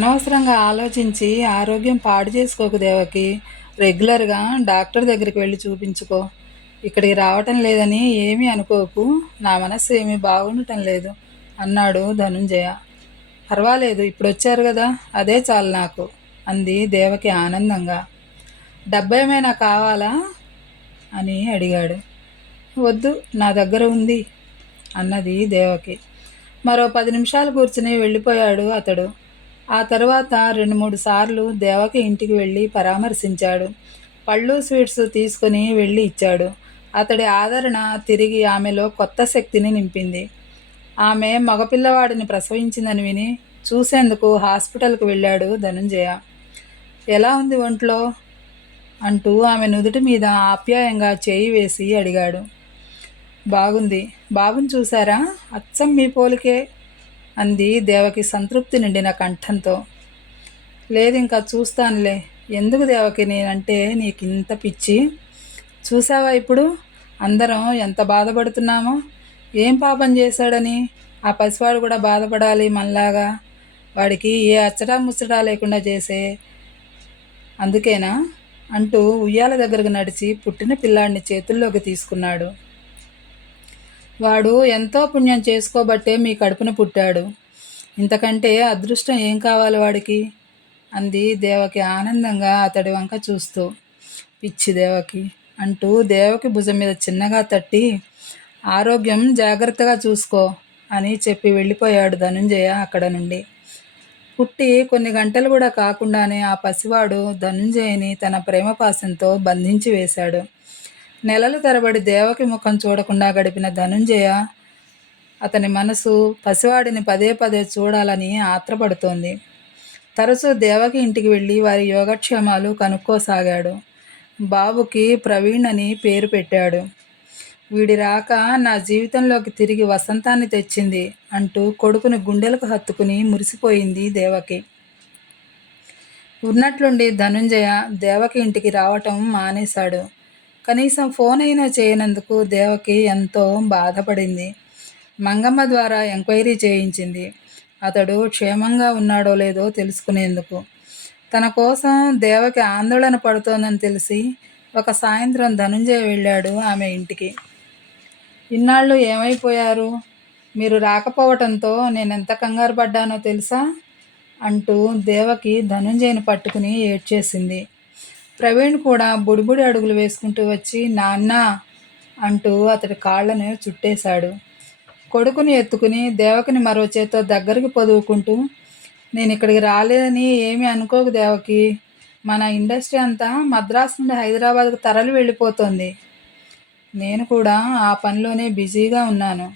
అనవసరంగా ఆలోచించి ఆరోగ్యం పాడు చేసుకోకు దేవకి. రెగ్యులర్గా డాక్టర్ దగ్గరికి వెళ్ళి చూపించుకో. ఇక్కడికి రావటం లేదని ఏమీ అనుకోకు. నా మనస్సు ఏమీ బాగుండటం లేదు అన్నాడు ధనుంజయ. పర్వాలేదు, ఇప్పుడు వచ్చారు కదా, అదే చాలు నాకు అంది దేవకి ఆనందంగా. డబ్బేమైనా కావాలా అని అడిగాడు. వద్దు, నా దగ్గర ఉంది అన్నది దేవకి. మరో 10 నిమిషాలు కూర్చుని వెళ్ళిపోయాడు అతడు. ఆ తర్వాత 2-3 సార్లు దేవకి ఇంటికి వెళ్ళి పరామర్శించాడు. పళ్ళు స్వీట్స్ తీసుకుని వెళ్ళి ఇచ్చాడు. అతడి ఆదరణ తిరిగి ఆమెలో కొత్త శక్తిని నింపింది. ఆమె మగపిల్లవాడిని ప్రసవించిందని విని చూసేందుకు హాస్పిటల్కు వెళ్ళాడు ధనుంజయ. ఎలా ఉంది ఒంట్లో అంటూ ఆమె నుదుటి మీద ఆప్యాయంగా చేయి వేసి అడిగాడు. బాగుంది. బాబుని చూశారా? అచ్చం మీ పోలికే అంది దేవకి సంతృప్తి నిండిన కంఠంతో. లేదు, ఇంకా చూస్తానులే. ఎందుకు దేవకి నేనంటే నీకింత పిచ్చి? చూసావా ఇప్పుడు అందరం ఎంత బాధపడుతున్నామో? ఏం పాపం చేశాడని ఆ పసివాడు కూడా బాధపడాలి మనలాగా? వాడికి ఏ అచ్చటా ముచ్చటా లేకుండా చేసే అందుకేనా అంటూ ఉయ్యాల దగ్గరకు నడిచి పుట్టిన పిల్లాడిని చేతుల్లోకి తీసుకున్నాడు. వాడు ఎంతో పుణ్యం చేసుకోబట్టే మీ కడుపున పుట్టాడు. ఇంతకంటే అదృష్టం ఏం కావాలి వాడికి అంది దేవకి ఆనందంగా అతడి వంక చూస్తూ. పిచ్చి దేవకి అంటూ దేవకి భుజం మీద చిన్నగా తట్టి ఆరోగ్యం జాగ్రత్తగా చూసుకో అని చెప్పి వెళ్ళిపోయాడు ధనుంజయ అక్కడ నుండి. పుట్టి కొన్ని గంటలు కూడా కాకుండానే ఆ పసివాడు ధనుంజయని తన ప్రేమపాశంతో బంధించి వేశాడు. నెలలు తరబడి దేవకి ముఖం చూడకుండా గడిపిన ధనుంజయ అతని మనసు పసివాడిని పదే పదే చూడాలని ఆత్రపడుతోంది. తరచూ దేవకి ఇంటికి వెళ్ళి వారి యోగక్షేమాలు కనుక్కోసాగాడు. బాబుకి ప్రవీణ్ అని పేరు పెట్టాడు. వీడి రాక నా జీవితంలోకి తిరిగి వసంతాన్ని తెచ్చింది అంటూ కొడుకుని గుండెలకు హత్తుకుని మురిసిపోయింది దేవకి. ఉన్నట్లుండి ధనుంజయ దేవకి ఇంటికి రావటం మానేశాడు. కనీసం ఫోన్ అయినా చేయనందుకు దేవకి ఎంతో బాధపడింది. మంగమ్మ ద్వారా ఎంక్వైరీ చేయించింది, అతడు క్షేమంగా ఉన్నాడో లేదో తెలుసుకునేందుకు. తన కోసం దేవకి ఆందోళన పడుతోందని తెలిసి ఒక సాయంత్రం ధనుంజయ వెళ్ళాడు ఆమె ఇంటికి. ఇన్నాళ్ళు ఏమైపోయారు? మీరు రాకపోవటంతో నేనెంత కంగారు పడ్డానో తెలుసా అంటూ దేవకి ధనుంజయని పట్టుకుని ఏడ్చేసింది. ప్రవీణ్ కూడా బుడిబుడి అడుగులు వేసుకుంటూ వచ్చి నాన్న అంటూ అతడి కాళ్ళను చుట్టేశాడు. కొడుకుని ఎత్తుకుని దేవకిని మరో చేత్తో దగ్గరికి పొదువుకుంటూ, నేను ఇక్కడికి రాలేదని ఏమీ అనుకోకు దేవకి. మన ఇండస్ట్రీ అంతా మద్రాసు నుండి హైదరాబాద్కు తరలి వెళ్ళిపోతోంది. నేను కూడా ఆ పనిలోనే బిజీగా ఉన్నాను.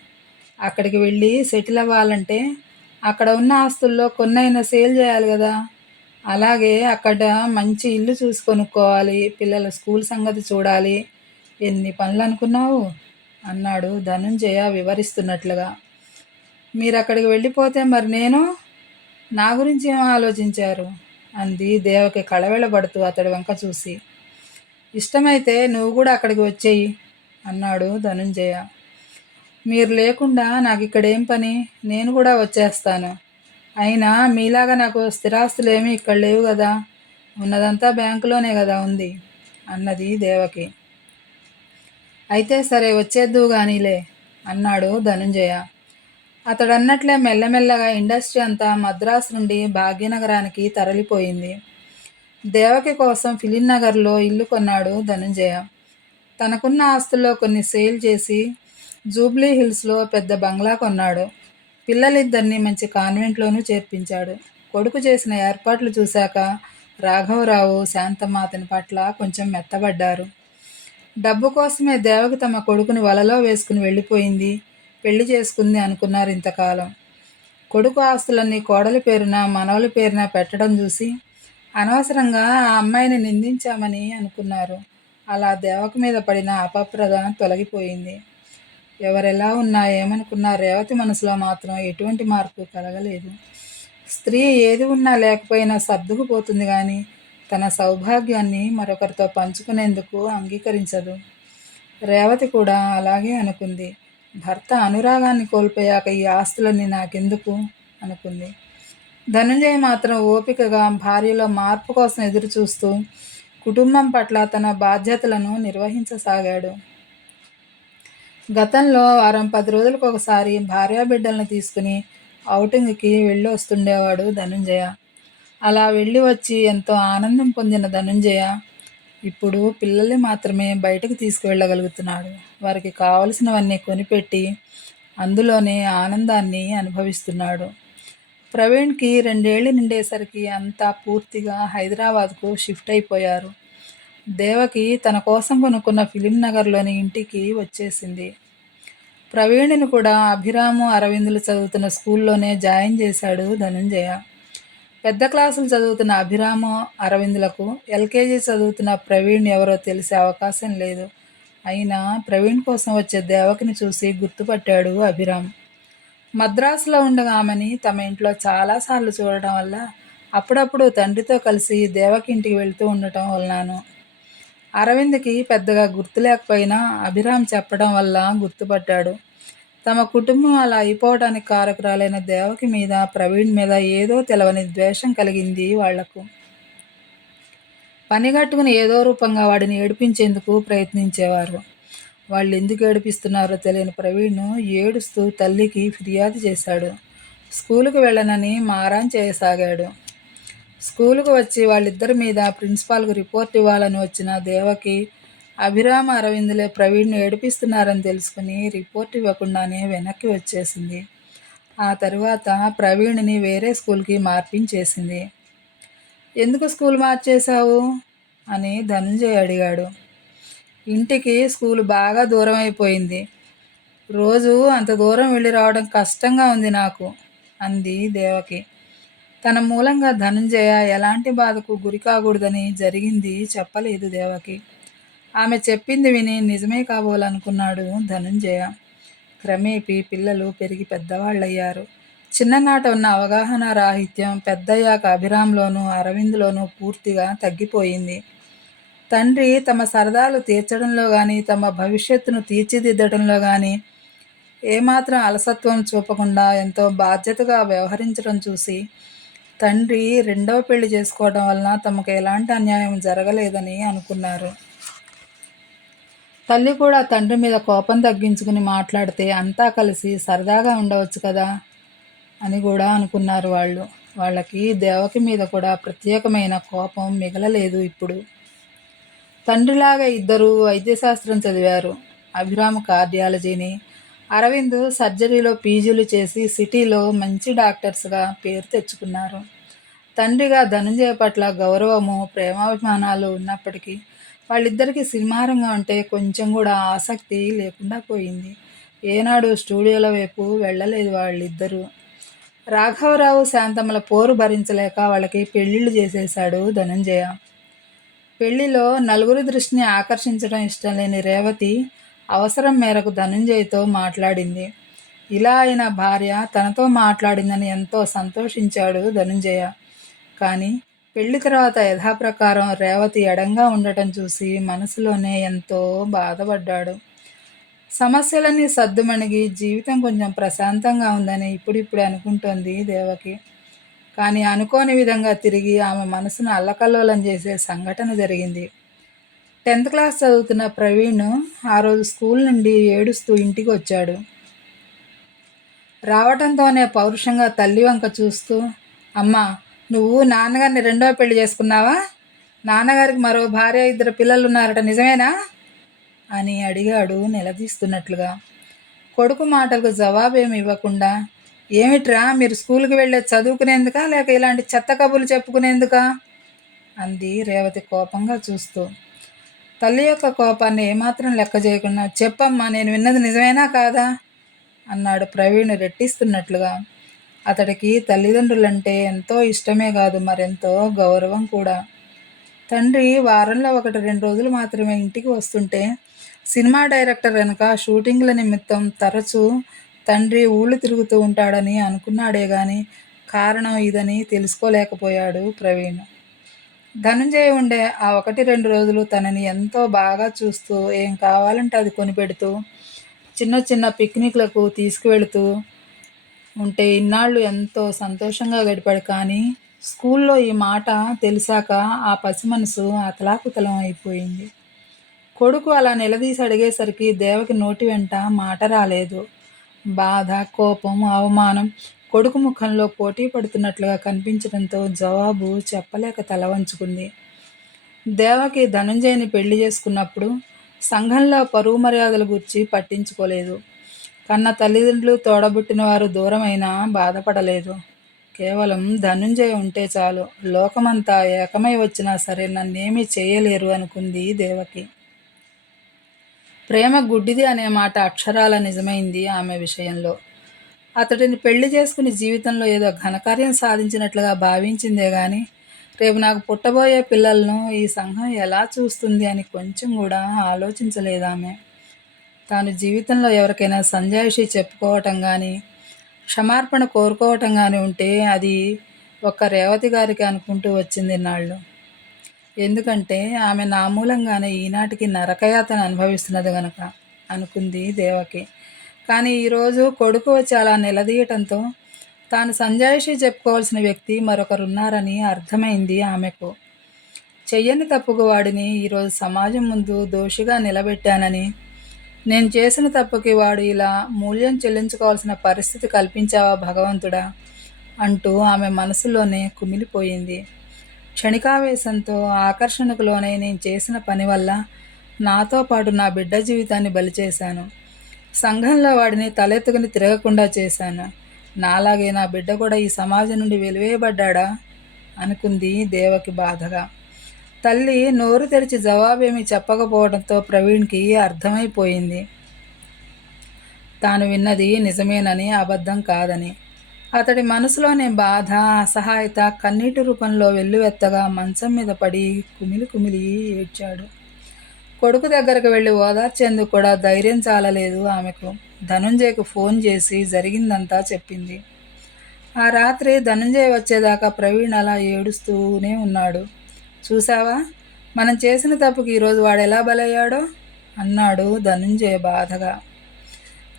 అక్కడికి వెళ్ళి సెటిల్ అవ్వాలంటే అక్కడ ఉన్న ఆస్తుల్లో కొన్నైనా సేల్ చేయాలి కదా. అలాగే అక్కడ మంచి ఇల్లు చూసి కొనుక్కోవాలి, పిల్లల స్కూల్ సంగతి చూడాలి. ఎన్ని పనులు అనుకున్నావు అన్నాడు ధనుంజయ వివరిస్తున్నట్లుగా. మీరు అక్కడికి వెళ్ళిపోతే మరి నేను? నా గురించి ఏం ఆలోచించారు అంది దేవకి కళవెళబడుతూ అతడి వంక చూసి. ఇష్టమైతే నువ్వు కూడా అక్కడికి వచ్చేయి అన్నాడు ధనుంజయ. మీరు లేకుండా నాకు ఇక్కడేం పని? నేను కూడా వచ్చేస్తాను. అయినా మీలాగా నాకు స్థిరాస్తులు ఏమీ ఇక్కడ లేవు కదా, ఉన్నదంతా బ్యాంకులోనే కదా ఉంది అన్నది దేవకి. అయితే సరే, వచ్చేద్దువు గానీలే అన్నాడు ధనుంజయ. అతడన్నట్లే మెల్లమెల్లగా ఇండస్ట్రీ అంతా మద్రాసు నుండి భాగ్యనగరానికి తరలిపోయింది. దేవకి కోసం ఫిలిం నగర్లో ఇల్లు కొన్నాడు ధనుంజయ. తనకున్న ఆస్తుల్లో కొన్ని సేల్ చేసి జూబ్లీ హిల్స్లో పెద్ద బంగ్లా కొన్నాడు. పిల్లలిద్దరినీ మంచి కాన్వెంట్లోనూ చేర్పించాడు. కొడుకు చేసిన ఏర్పాట్లు చూశాక రాఘవరావు, శాంతమ్మ అతని పట్ల కొంచెం మెత్తబడ్డారు. డబ్బు కోసమే దేవకి తమ కొడుకుని వలలో వేసుకుని వెళ్ళిపోయింది, పెళ్లి చేసుకుంది అనుకున్నారు ఇంతకాలం. కొడుకు ఆస్తులన్నీ కోడలి పేరున మనవల పేరున పెట్టడం చూసి అనవసరంగా ఆ అమ్మాయిని నిందించామని అనుకున్నారు. అలా దేవకి మీద పడిన అపప్రద తొలగిపోయింది. ఎవరెలా ఉన్నా ఏమనుకున్నా రేవతి మనసులో మాత్రం ఎటువంటి మార్పు కలగలేదు. స్త్రీ ఏది ఉన్నా లేకపోయినా సర్దుకుపోతుంది కానీ తన సౌభాగ్యాన్ని మరొకరితో పంచుకునేందుకు అంగీకరించదు. రేవతి కూడా అలాగే అనుకుంది. భర్త అనురాగాన్ని కోల్పోయాక ఈ ఆస్తులన్నీ నాకెందుకు అనుకుంది. ధనంజయ్ మాత్రం ఓపికగా భార్యలో మార్పు కోసం ఎదురుచూస్తూ కుటుంబం పట్ల తన బాధ్యతలను నిర్వహించసాగాడు. గతంలో వారం 10 రోజులకు ఒకసారి భార్యాబిడ్డలను తీసుకుని ఔటింగ్‌కి వెళ్ళి వస్తుండేవాడు ధనుంజయ. అలా వెళ్ళి వచ్చి ఎంతో ఆనందం పొందిన ధనుంజయ ఇప్పుడు పిల్లల్ని మాత్రమే బయటకు తీసుకువెళ్ళగలుగుతున్నాడు. వారికి కావలసినవన్నీ కొనిపెట్టి అందులోనే ఆనందాన్ని అనుభవిస్తున్నాడు. ప్రవీణ్‌కి 2 ఏళ్లు నిండేసరికి అంతా పూర్తిగా హైదరాబాద్‌కు షిఫ్ట్ అయిపోయారు. దేవకి తన కోసం కొనుక్కున్న ఫిలిం నగర్‌లోని ఇంటికి వచ్చేసింది. ప్రవీణ్‌ని కూడా అభిరాము, అరవిందులు చదువుతున్న స్కూల్లోనే జాయిన్ చేశాడు ధనుంజయ. పెద్ద క్లాసులు చదువుతున్న అభిరాము, అరవిందులకు ఎల్కేజీ చదువుతున్న ప్రవీణ్ ఎవరో తెలిసే అవకాశం లేదు. అయినా ప్రవీణ్ కోసం వచ్చే దేవకిని చూసి గుర్తుపట్టాడు అభిరామ్. మద్రాసులో ఉండగా ఆమెని తమ ఇంట్లో చాలాసార్లు చూడటం వల్ల, అప్పుడప్పుడు తండ్రితో కలిసి దేవకి ఇంటికి వెళ్తూ ఉండటం వలనను. అరవింద్కి పెద్దగా గుర్తు లేకపోయినా అభిరామ్ చెప్పడం వల్ల గుర్తుపట్టాడు. తమ కుటుంబం అలా అయిపోవటానికి కారకురాలైన దేవకి మీద, ప్రవీణ్ మీద ఏదో తెలవని ద్వేషం కలిగింది వాళ్లకు. పనిగట్టుకుని ఏదో రూపంగా వాడిని ఏడిపించేందుకు ప్రయత్నించేవారు. వాళ్ళు ఎందుకు ఏడిపిస్తున్నారో తెలియని ప్రవీణ్ ఏడుస్తూ తల్లికి ఫిర్యాదు చేశాడు. స్కూలుకు వెళ్ళనని మారాన్ చేయసాగాడు. స్కూలుకు వచ్చి వాళ్ళిద్దరి మీద ప్రిన్సిపాల్కు రిపోర్ట్ ఇవ్వాలని వచ్చిన దేవకి అభిరామ, అరవిందులే ప్రవీణ్ను ఏడిపిస్తున్నారని తెలుసుకుని రిపోర్ట్ ఇవ్వకుండానే వెనక్కి వచ్చేసింది. ఆ తరువాత ప్రవీణ్ని వేరే స్కూల్కి మార్పించేసింది. ఎందుకు స్కూల్ మార్చేశావు అని ధనుంజయ్ అడిగాడు. ఇంటికి స్కూలు బాగా దూరం అయిపోయింది. రోజు అంత దూరం వెళ్ళి రావడం కష్టంగా ఉంది నాకు అంది దేవకి. తన మూలంగా ధనుంజయ ఎలాంటి బాధకు గురి కాకూడదని జరిగింది చెప్పలేదు దేవకి. ఆమె చెప్పింది విని నిజమే కాబోలనుకున్నాడు ధనుంజయ. క్రమేపీ పిల్లలు పెరిగి పెద్దవాళ్ళయ్యారు. చిన్ననాట ఉన్న అవగాహన రాహిత్యం పెద్దయ్యాక అభిరామ్లోనూ, అరవింద్లోనూ పూర్తిగా తగ్గిపోయింది. తండ్రి తమ సరదాలు తీర్చడంలో కానీ, తమ భవిష్యత్తును తీర్చిదిద్దడంలో కానీ ఏమాత్రం అలసత్వం చూపకుండా ఎంతో బాధ్యతగా వ్యవహరించడం చూసి తండ్రి రెండవ పెళ్లి చేసుకోవడం వలన తమకు ఎలాంటి అన్యాయం జరగలేదని అనుకున్నారు. తల్లి కూడా తండ్రి మీద కోపం తగ్గించుకుని మాట్లాడితే అంతా కలిసి సరదాగా ఉండవచ్చు కదా అని కూడా అనుకున్నారు వాళ్ళు. వాళ్ళకి దేవకి మీద కూడా ప్రత్యేకమైన కోపం మిగలలేదు ఇప్పుడు. తండ్రిలాగా ఇద్దరు వైద్యశాస్త్రం చదివారు. అభిరామ్ కార్డియాలజీని, అరవింద్ సర్జరీలో పీజీలు చేసి సిటీలో మంచి డాక్టర్స్గా పేరు తెచ్చుకున్నారు. తండ్రిగా ధనుంజయ పట్ల గౌరవము, ప్రేమాభిమానాలు ఉన్నప్పటికీ వాళ్ళిద్దరికీ సినిమా రంగం అంటే కొంచెం కూడా ఆసక్తి లేకుండా పోయింది. ఏనాడు స్టూడియోల వైపు వెళ్ళలేదు వాళ్ళిద్దరూ. రాఘవరావు, శాంతమ్మల పోరు భరించలేక వాళ్ళకి పెళ్ళిళ్ళు చేసేశాడు ధనుంజయ. పెళ్లిలో నలుగురి దృష్టిని ఆకర్షించడం ఇష్టం లేని రేవతి అవసరం మేరకు ధనుంజయ్తో మాట్లాడింది. ఇలా అయిన భార్య తనతో మాట్లాడిందని ఎంతో సంతోషించాడు ధనుంజయ. కానీ పెళ్లి తర్వాత యథాప్రకారం రేవతి ఎడంగా ఉండటం చూసి మనసులోనే ఎంతో బాధపడ్డాడు. సమస్యలన్నీ సద్దుమణిగి జీవితం కొంచెం ప్రశాంతంగా ఉందని ఇప్పుడిప్పుడే అనుకుంటోంది దేవకి. కానీ అనుకోని విధంగా తిరిగి ఆమె మనసును అల్లకల్లోలం చేసే సంఘటన జరిగింది. 10th క్లాస్ చదువుతున్న ప్రవీణ్ ఆ రోజు స్కూల్ నుండి ఏడుస్తూ ఇంటికి వచ్చాడు. రావటంతోనే పౌరుషంగా తల్లి వంక చూస్తూ, అమ్మా, నువ్వు నాన్నగారిని రెండవ పెళ్లి చేసుకున్నావా? నాన్నగారికి మరో భార్య, 2 పిల్లలు ఉన్నారట, నిజమేనా అని అడిగాడు నిలదీస్తున్నట్లుగా. కొడుకు మాటలకు జవాబేమి ఇవ్వకుండా, ఏమిట్రా, మీరు స్కూల్కి వెళ్ళే చదువుకునేందుకా లేక ఇలాంటి చెత్త కబుర్లు చెప్పుకునేందుకా అంది రేవతి కోపంగా చూస్తూ. తల్లి యొక్క కోపాన్ని ఏమాత్రం లెక్క చేయకుండా, చెప్పమ్మా, నేను విన్నది నిజమేనా కాదా అన్నాడు ప్రవీణ్ రెట్టిస్తున్నట్లుగా. అతడికి తల్లిదండ్రులంటే ఎంతో ఇష్టమే కాదు, మరెంతో గౌరవం కూడా. తండ్రి వారంలో 1-2 రోజులు మాత్రమే ఇంటికి వస్తుంటే సినిమా డైరెక్టర్ వెనుక షూటింగ్ల నిమిత్తం తరచూ తండ్రి ఊళ్ళు తిరుగుతూ ఉంటాడని అనుకున్నాడే గాని కారణం ఇదని తెలుసుకోలేకపోయాడు ప్రవీణ్. ధనుంజయ ఉండే ఆ 1-2 రోజులు తనని ఎంతో బాగా చూస్తూ, ఏం కావాలంటే అది కొనిపెడుతూ, చిన్న చిన్న పిక్నిక్లకు తీసుకువెళుతూ, ఉంటే ఇన్నాళ్ళు ఎంతో సంతోషంగా గడిపాడు. కానీ స్కూల్లో ఈ మాట తెలిసాక ఆ పసి మనసు అతలాకుతలం అయిపోయింది. కొడుకు అలా నిలదీసి అడిగేసరికి దేవకి నోటి వెంట మాట రాలేదు. బాధ, కోపం, అవమానం కొడుకు ముఖంలో పోటీ పడుతున్నట్లుగా కనిపించడంతో జవాబు చెప్పలేక తల వంచుకుంది. దేవకి ధనుంజయని పెళ్లి చేసుకున్నప్పుడు సంఘంలో పరువు మర్యాదల గురించి పట్టించుకోలేదు. కన్న తల్లిదండ్రులు, తోడబుట్టిన వారు దూరమైనా బాధపడలేదు. కేవలం ధనుంజయ ఉంటే చాలు, లోకమంతా ఏకమై వచ్చినా సరే నన్నేమీ చేయలేరు అనుకుంది దేవకి. ప్రేమ గుడ్డిది అనే మాట అక్షరాల నిజమైంది ఆమె విషయంలో. అతడిని పెళ్లి చేసుకుని జీవితంలో ఏదో ఘనకార్యం సాధించినట్లుగా భావించిందే గాని, రేపు నాకు పుట్టబోయే పిల్లలను ఈ సంఘం ఎలా చూస్తుంది అని కొంచెం కూడా ఆలోచించలేదామె. తాను జీవితంలో ఎవరికైనా సంజాయిషి చెప్పుకోవటం కానీ, క్షమార్పణ కోరుకోవటం కానీ ఉంటే అది ఒక్క రేవతి గారికి అనుకుంటూ వచ్చింది ఇన్నాళ్ళు. ఎందుకంటే ఆమె నా మూలంగానే ఈనాటికి నరకయాతన అనుభవిస్తున్నది గనక అనుకుంది దేవకి. కానీ ఈరోజు కొడుకు వచ్చి అలా నిలదీయటంతో తాను సంజాయిషి చెప్పుకోవాల్సిన వ్యక్తి మరొకరున్నారని అర్థమైంది ఆమెకు. చెయ్యని తప్పుకు వాడిని ఈరోజు సమాజం ముందు దోషిగా నిలబెట్టానని, నేను చేసిన తప్పుకి వాడు ఇలా మూల్యం చెల్లించుకోవాల్సిన పరిస్థితి కల్పించావా భగవంతుడా అంటూ ఆమె మనసులోనే కుమిలిపోయింది. క్షణికావేశంతో, ఆకర్షణకు లోనై నేను చేసిన పని వల్ల నాతో పాటు నా బిడ్డ జీవితాన్ని బలిచేశాను. సంఘంలో వాడిని తలెత్తుకుని తిరగకుండా చేశాను. నాలాగే నా బిడ్డ కూడా ఈ సమాజం నుండి వెలివేయబడ్డా అనుకుంది దేవకి బాధగా. తల్లి నోరు తెరిచి జవాబేమీ చెప్పకపోవడంతో ప్రవీణ్కి అర్థమైపోయింది, తాను విన్నది నిజమేనని, అబద్ధం కాదని. అతడి మనసులోనే బాధ, అసహాయత కన్నీటి రూపంలో వెల్లువెత్తగా మంచం మీద పడి కుమిలి కుమిలి ఏడ్చాడు. కొడుకు దగ్గరకు వెళ్ళి ఓదార్చేందుకు కూడా ధైర్యం చాలలేదు ఆమెకు. ధనుంజయ్కు ఫోన్ చేసి జరిగిందంతా చెప్పింది. ఆ రాత్రి ధనుంజయ్ వచ్చేదాకా ప్రవీణ్ అలా ఏడుస్తూనే ఉన్నాడు. చూసావా, మనం చేసిన తప్పుకి ఈరోజు వాడు ఎలా బలయ్యాడో అన్నాడు ధనుంజయ బాధగా.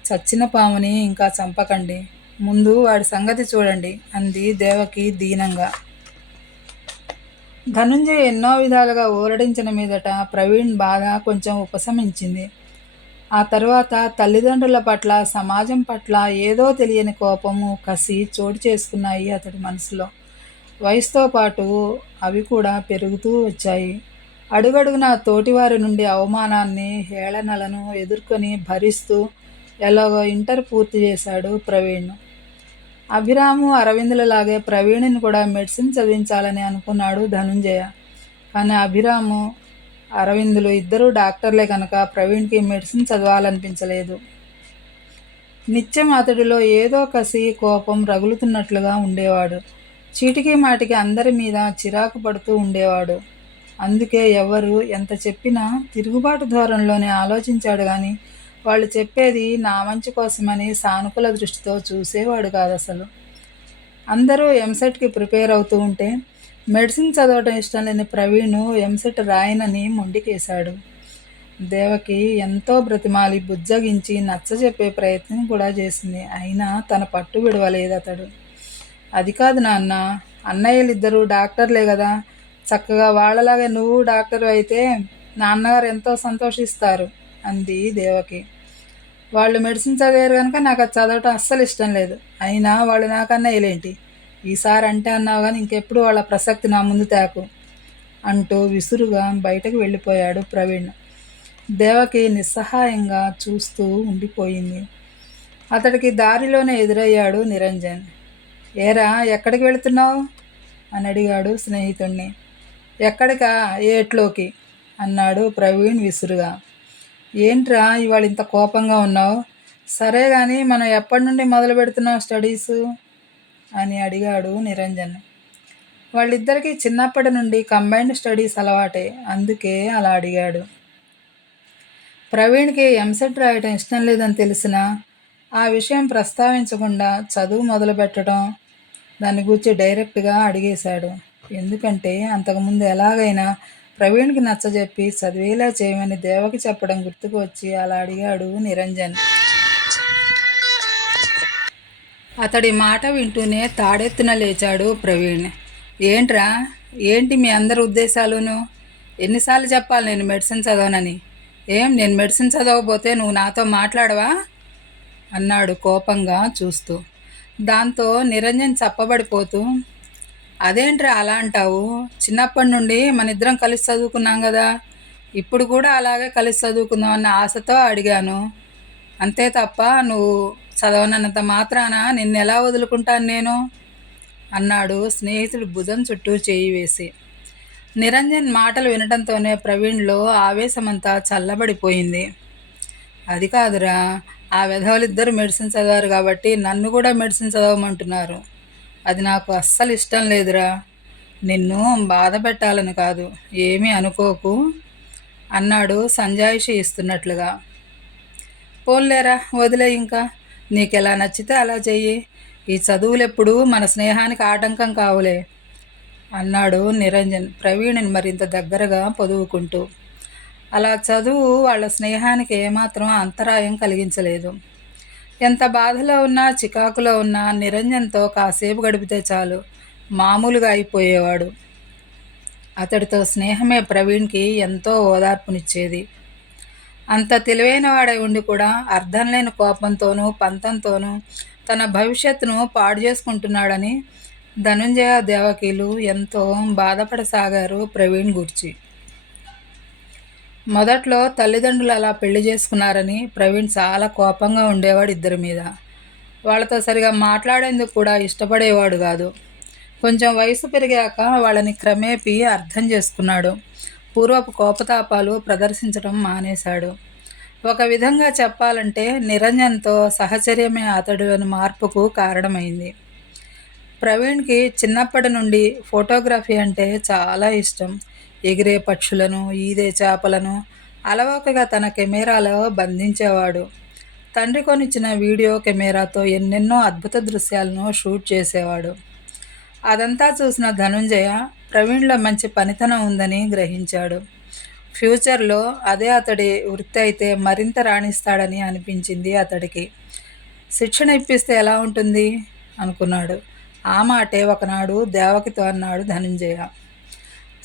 చచ్చిన పాముని ఇంకా చంపకండి, ముందు వాడి సంగతి చూడండి అంది దేవకి దీనంగా. ధనుంజయ్ ఎన్నో విధాలుగా ఊరడించిన మీదట ప్రవీణ్ బాధ కొంచెం ఉపశమించింది. ఆ తరువాత తల్లిదండ్రుల పట్ల, సమాజం పట్ల ఏదో తెలియని కోపము, కసి చోటు చేసుకున్నాయి అతడి మనసులో. వయసుతో పాటు అవి కూడా పెరుగుతూ వచ్చాయి. అడుగడుగునా తోటివారి నుండి అవమానాన్ని, హేళనలను ఎదుర్కొని భరిస్తూ ఎలాగో ఇంటర్ పూర్తి చేశాడు ప్రవీణ్. అభిరాము, అరవిందులలాగే ప్రవీణ్ని కూడా మెడిసిన్ చదివించాలని అనుకున్నాడు ధనుంజయ. కానీ అభిరాము, అరవిందులు ఇద్దరూ డాక్టర్లే కనుక ప్రవీణ్కి మెడిసిన్ చదవాలనిపించలేదు. నిత్యం అతడిలో ఏదో కసి, కోపం రగులుతున్నట్లుగా ఉండేవాడు. చీటికి మాటికి అందరి మీద చిరాకు పడుతూ ఉండేవాడు. అందుకే ఎవరు ఎంత చెప్పినా తిరుగుబాటు ధోరణిలోనే ఆలోచించాడు కానీ వాళ్ళు చెప్పేది నా మంచి కోసమని సానుకూల దృష్టితో చూసేవాడు కాదు అసలు. అందరూ ఎంసెట్కి ప్రిపేర్ అవుతూ ఉంటే మెడిసిన్ చదవటం ఇష్టం లేని ప్రవీణ్ ఎంసెట్ రాయనని మొండికేశాడు. దేవకి ఎంతో బ్రతిమాలి బుజ్జగించి నచ్చజెప్పే ప్రయత్నం కూడా చేసింది. అయినా తన పట్టు విడవలేదు అతడు. అది కాదు నాన్న, అన్నయ్యలిద్దరూ డాక్టర్లే కదా, చక్కగా వాళ్ళలాగే నువ్వు డాక్టర్ అయితే నాన్నగారు ఎంతో సంతోషిస్తారు అంది దేవకి. వాళ్ళు మెడిసిన్ చదివారు కనుక నాకు అది చదవటం అస్సలు ఇష్టం లేదు. అయినా వాళ్ళు నాకన్నా ఎలేంటి, ఈసారి అంటే అన్నావు కానీ ఇంకెప్పుడు వాళ్ళ ప్రసక్తి నా ముందు తేకు అంటూ విసురుగా బయటకు వెళ్ళిపోయాడు ప్రవీణ్. దేవకి నిస్సహాయంగా చూస్తూ ఉండిపోయింది. అతడికి దారిలోనే ఎదురయ్యాడు నిరంజన్. ఏరా, ఎక్కడికి వెళుతున్నావు అని అడిగాడు స్నేహితుణ్ణి. ఎక్కడికా, ఏట్లోకి అన్నాడు ప్రవీణ్ విసురుగా. ఏంట్రా ఇవాళ ఇంత కోపంగా ఉన్నావు? సరే కానీ మనం ఎప్పటి నుండి మొదలు పెడుతున్నావు స్టడీసు అని అడిగాడు నిరంజన్. వాళ్ళిద్దరికీ చిన్నప్పటి నుండి కంబైన్డ్ స్టడీస్ అలవాటే, అందుకే అలా అడిగాడు. ప్రవీణ్కి ఎంసెట్ రాయటం ఇష్టం లేదని తెలిసినా ఆ విషయం ప్రస్తావించకుండా చదువు మొదలు పెట్టడం, దాని గురించి డైరెక్ట్గా అడిగేశాడు. ఎందుకంటే అంతకుముందు ఎలాగైనా ప్రవీణ్కి నచ్చజెప్పి చదివేలా చేయమని దేవకి చెప్పడం గుర్తుకు వచ్చి అలా అడిగాడు నిరంజన్. అతడి మాట వింటూనే తాడెత్తున లేచాడు ప్రవీణ్. ఏంట్రా, ఏంటి మీ అందరి ఉద్దేశాలును? ఎన్నిసార్లు చెప్పాలి నేను మెడిసిన్ చదవనని? నేను మెడిసిన్ చదవకపోతే నువ్వు నాతో మాట్లాడవా? అన్నాడు కోపంగా చూస్తూ. దాంతో నిరంజన్ చప్పబడిపోతూ, అదేంట్రా అలా అంటావు? చిన్నప్పటి నుండి మన ఇద్దరం కలిసి చదువుకున్నాం కదా, ఇప్పుడు కూడా అలాగే కలిసి చదువుకుందాం అన్న ఆశతో అడిగాను. అంతే తప్ప నువ్వు చదవనన్నంత మాత్రాన నిన్నెలా వదులుకుంటాను నేను? అన్నాడు స్నేహితుడి భుజం చుట్టూ చేయి వేసి. నిరంజన్ మాటలు వినటంతోనే ప్రవీణ్లో ఆవేశమంతా చల్లబడిపోయింది. అది కాదురా, ఆ వెధవలిద్దరు మెడిసిన్ చదివారు కాబట్టి నన్ను కూడా మెడిసిన్ చదవమంటున్నారు. అది నాకు అస్సలు ఇష్టం లేదురా. నిన్ను బాధ పెట్టాలని కాదు, ఏమీ అనుకోకు అన్నాడు సంజాయిషి ఇస్తున్నట్లుగా. పోన్లేరా, వదిలే ఇంకా. నీకెలా నచ్చితే అలా చెయ్యి. ఈ చదువులెప్పుడు మన స్నేహానికి ఆటంకం కావులే అన్నాడు నిరంజన్ ప్రవీణ్ని మరింత దగ్గరగా పొదువుకుంటూ. అలా చదువు వాళ్ళ స్నేహానికి ఏమాత్రం అంతరాయం కలిగించలేదు. ఎంత బాధలో ఉన్నా, చికాకులో ఉన్నా నిరంజన్తో కాసేపు గడిపితే చాలు, మామూలుగా అయిపోయేవాడు. అతడితో స్నేహమే ప్రవీణ్కి ఎంతో ఓదార్పునిచ్చేది. అంత తెలివైన వాడై ఉండి కూడా అర్థం లేని కోపంతోనూ పంతంతోనూ తన భవిష్యత్తును పాడు చేసుకుంటున్నాడని ధనుంజయ, దేవకీలు ఎంతో బాధపడసాగారు ప్రవీణ్ గురించి. మొదట్లో తల్లిదండ్రులు అలా పెళ్లి చేసుకున్నారని ప్రవీణ్ చాలా కోపంగా ఉండేవాడు ఇద్దరి మీద. వాళ్ళతో సరిగా మాట్లాడేందుకు కూడా ఇష్టపడేవాడు కాదు. కొంచెం వయసు పెరిగాక వాళ్ళని క్రమేపీ అర్థం చేసుకున్నాడు. పూర్వపు కోపతాపాలు ప్రదర్శించడం మానేశాడు. ఒక విధంగా చెప్పాలంటే నిరంజన్తో సహచర్యమే అతడిలోని మార్పుకు కారణమైంది. ప్రవీణ్కి చిన్నప్పటి నుండి ఫోటోగ్రఫీ అంటే చాలా ఇష్టం. ఎగిరే పక్షులను, ఈదే చేపలను అలవోకగా తన కెమెరాలో బంధించేవాడు. తండ్రి కొనిచ్చిన వీడియో కెమెరాతో ఎన్నెన్నో అద్భుత దృశ్యాలను షూట్ చేసేవాడు. అదంతా చూసిన ధనుంజయ ప్రవీణ్లో మంచి పనితనం ఉందని గ్రహించాడు. ఫ్యూచర్లో అదే అతడి వృత్తి అయితే మరింత రాణిస్తాడని అనిపించింది అతడికి. శిక్షణ ఇప్పిస్తే ఎలా ఉంటుంది అనుకున్నాడు. ఆ మాటే ఒకనాడు దేవకితో అన్నాడు ధనుంజయ.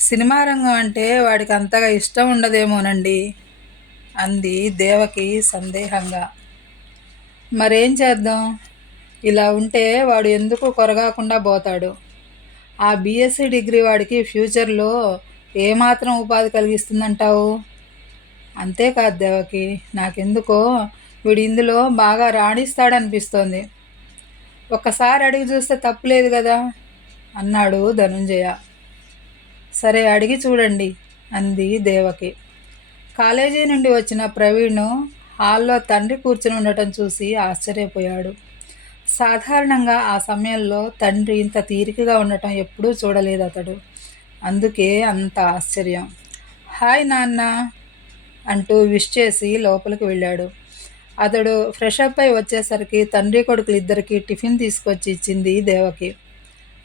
సినిమా రంగం అంటే వాడికి అంతగా ఇష్టం ఉండదేమోనండి అంది దేవకి సందేహంగా. మరేం చేద్దాం? ఇలా ఉంటే వాడు ఎందుకు కొరగాకుండా పోతాడు? ఆ బీఎస్సీ డిగ్రీ వాడికి ఫ్యూచర్లో ఏమాత్రం ఉపాధి కలిగిస్తుందంటావు? అంతేకాదు దేవకి, నాకెందుకో వీడు ఇందులో బాగా రాణిస్తాడనిపిస్తోంది. ఒక్కసారి అడిగి చూస్తే తప్పులేదు కదా అన్నాడు ధనుంజయ. సరే, అడిగి చూడండి అంది దేవకి. కాలేజీ నుండి వచ్చిన ప్రవీణ్ హాల్లో తండ్రి కూర్చుని ఉండటం చూసి ఆశ్చర్యపోయాడు. సాధారణంగా ఆ సమయంలో తండ్రి ఇంత తీరికగా ఉండటం ఎప్పుడూ చూడలేదు అతడు. అందుకే అంత ఆశ్చర్యం. హాయ్ నాన్న అంటూ విష్ చేసి లోపలికి వెళ్ళాడు. అతడు ఫ్రెషప్ అయి వచ్చేసరికి తండ్రి కొడుకులు ఇద్దరికి టిఫిన్ తీసుకొచ్చి ఇచ్చింది దేవకి.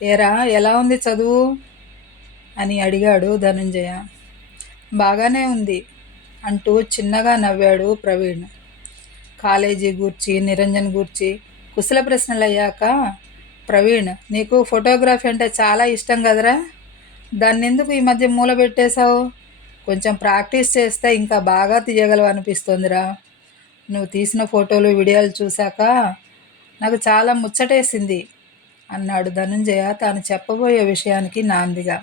ఏరా, ఎలా ఉంది చదువు అని అడిగాడు ధనుంజయ. బాగానే ఉంది అంటూ చిన్నగా నవ్వాడు ప్రవీణ్. కాలేజీ గూర్చి, నిరంజన్ గూర్చి కుశల ప్రశ్నలు అయ్యాక, ప్రవీణ్, నీకు ఫోటోగ్రఫీ అంటే చాలా ఇష్టం కదరా, దాన్ని ఎందుకు ఈ మధ్య మూల పెట్టేశావు? కొంచెం ప్రాక్టీస్ చేస్తే ఇంకా బాగా తీయగలవు అనిపిస్తోందిరా. నువ్వు తీసిన ఫోటోలు, వీడియోలు చూశాక నాకు చాలా ముచ్చటేసింది అన్నాడు ధనుంజయ తాను చెప్పబోయే విషయానికి నాందిగా.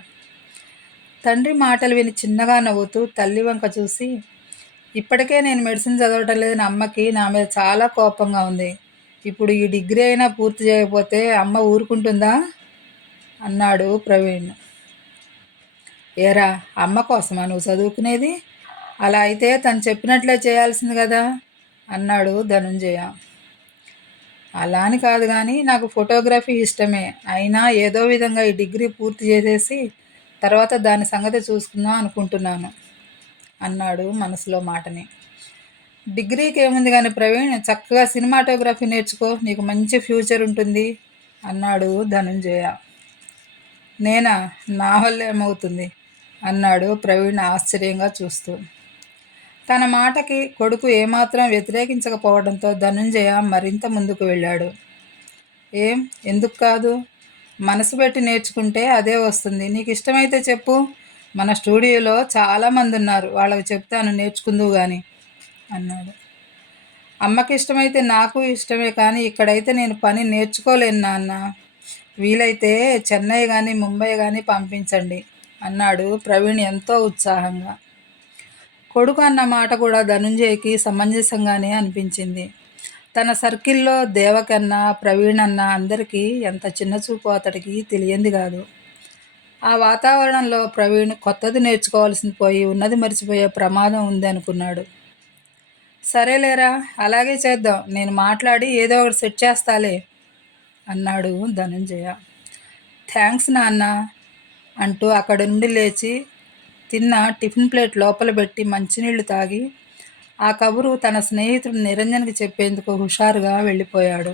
తండ్రి మాటలు విని చిన్నగా నవ్వుతూ తల్లి వంక చూసి, ఇప్పటికే నేను మెడిసిన్ చదవటం లేదని అమ్మకి నా మీద చాలా కోపంగా ఉంది. ఇప్పుడు ఈ డిగ్రీ అయినా పూర్తి చేయకపోతే అమ్మ ఊరుకుంటుందా అన్నాడు ప్రవీణ్. ఏరా, అమ్మ కోసమా నువ్వు చదువుకునేది? అలా అయితే తను చెప్పినట్లే చేయాల్సింది కదా అన్నాడు ధనుంజయ. అలా అని కాదు కానీ నాకు ఫోటోగ్రఫీ ఇష్టమే. అయినా ఏదో విధంగా ఈ డిగ్రీ పూర్తి చేసేసి తర్వాత దాని సంగతి చూసుకుందాం అనుకుంటున్నాను అన్నాడు మనసులో మాటని. డిగ్రీకి ఏముంది కానీ ప్రవీణ్, చక్కగా సినిమాటోగ్రఫీ నేర్చుకో, నీకు మంచి ఫ్యూచర్ ఉంటుంది అన్నాడు ధనుంజయ. నేనా? నా వల్ల ఏమవుతుంది అన్నాడు ప్రవీణ్ ఆశ్చర్యంగా చూస్తూ. తన మాటకి కొడుకు ఏమాత్రం వ్యతిరేకించకపోవడంతో ధనుంజయ మరింత ముందుకు వెళ్ళాడు. ఏం ఎందుకు కాదు? మనసు పెట్టి నేర్చుకుంటే అదే వస్తుంది. నీకు ఇష్టమైతే చెప్పు. మన స్టూడియోలో చాలామంది ఉన్నారు, వాళ్ళకి చెప్తాను నేర్చుకుందువు గాని అన్నాడు. అమ్మకి ఇష్టమైతే నాకు ఇష్టమే, కానీ ఇక్కడైతే నేను పని నేర్చుకోలేను నాన్న. వీలైతే చెన్నై కానీ ముంబై కానీ పంపించండి అన్నాడు ప్రవీణ్ ఎంతో ఉత్సాహంగా. కొడుకు అన్న మాట కూడా ధనుంజయకి సమంజసంగానే అనిపించింది. తన సర్కిల్లో దేవకన్నా ప్రవీణ్ అన్న అందరికీ ఎంత చిన్నచూపు అతడికి తెలియంది కాదు. ఆ వాతావరణంలో ప్రవీణ్ కొత్తది నేర్చుకోవాల్సింది పోయి ఉన్నది మర్చిపోయే ప్రమాదం ఉంది అనుకున్నాడు. సరేలేరా, అలాగే చేద్దాం. నేను మాట్లాడి ఏదో ఒకటి సెట్ చేస్తాలే అన్నాడు ధనుంజయ. థ్యాంక్స్ నాన్న అంటూ అక్కడి నుండి లేచి తిన్న టిఫిన్ ప్లేట్ లోపల పెట్టి మంచినీళ్లు తాగి ఆ కబురు తన స్నేహితుడు నిరంజన్కి చెప్పేందుకు హుషారుగా వెళ్ళిపోయాడు.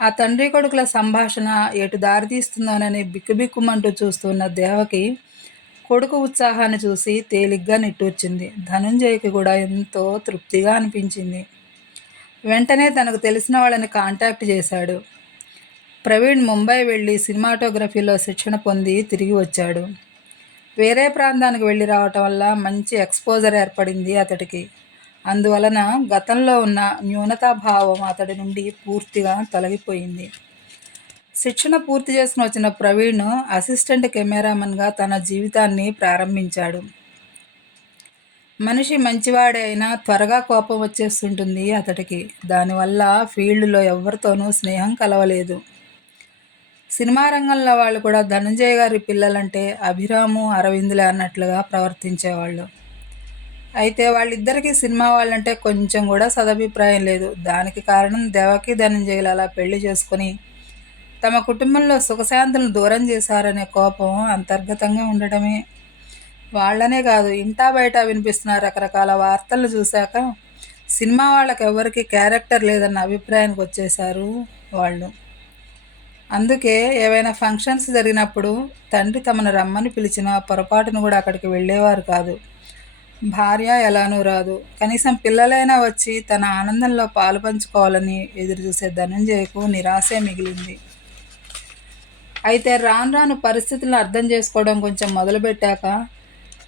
ఆ తండ్రి కొడుకుల సంభాషణ ఎటు దారితీస్తుందోనని బిక్కుబిక్కుమంటూ చూస్తున్న దేవకి కొడుకు ఉత్సాహాన్ని చూసి తేలిగ్గా నిట్టూర్చింది. ధనుంజయకి కూడా ఎంతో తృప్తిగా అనిపించింది. వెంటనే తనకు తెలిసిన వాళ్ళని కాంటాక్ట్ చేశాడు. ప్రవీణ్ ముంబై వెళ్ళి సినిమాటోగ్రఫీలో శిక్షణ పొంది తిరిగి వచ్చాడు. వేరే ప్రాంతానికి వెళ్ళి రావటం వల్ల మంచి ఎక్స్పోజర్ ఏర్పడింది అతడికి. అందువలన గతంలో ఉన్న న్యూనతాభావం అతడి నుండి పూర్తిగా తొలగిపోయింది. శిక్షణ పూర్తి చేసుకుని వచ్చిన ప్రవీణ్ అసిస్టెంట్ కెమెరామెన్గా తన జీవితాన్ని ప్రారంభించాడు. మనిషి మంచివాడే అయినా త్వరగా కోపం వచ్చేస్తుంటుంది అతడికి. దానివల్ల ఫీల్డ్లో ఎవరితోనూ స్నేహం కలవలేదు. సినిమా రంగంలో వాళ్ళు కూడా ధనంజయ గారి పిల్లలంటే అభిరాము అరవిందులే అన్నట్లుగా ప్రవర్తించేవాళ్ళు. అయితే వాళ్ళిద్దరికీ సినిమా వాళ్ళంటే కొంచెం కూడా సదభిప్రాయం లేదు. దానికి కారణం దేవకి ధనంజయులు అలా పెళ్లి చేసుకుని తమ కుటుంబంలో సుఖశాంతులను దూరం చేశారనే కోపం అంతర్గతంగా ఉండటమే. వాళ్ళనే కాదు, ఇంటా బయట వినిపిస్తున్న రకరకాల వార్తలను చూశాక సినిమా వాళ్ళకి ఎవరికి క్యారెక్టర్ లేదన్న అభిప్రాయానికి వచ్చేశారు వాళ్ళు. అందుకే ఏవైనా ఫంక్షన్స్ జరిగినప్పుడు తండ్రి తమను రమ్మని పిలిచిన పొరపాటును కూడా అక్కడికి వెళ్ళేవారు కాదు. భార్య ఎలానూ రాదు, కనీసం పిల్లలైనా వచ్చి తన ఆనందంలో పాలు పంచుకోవాలని ఎదురుచూసే ధనంజయకు నిరాశే మిగిలింది. అయితే రాను రాను పరిస్థితులను అర్థం చేసుకోవడం కొంచెం మొదలుపెట్టాక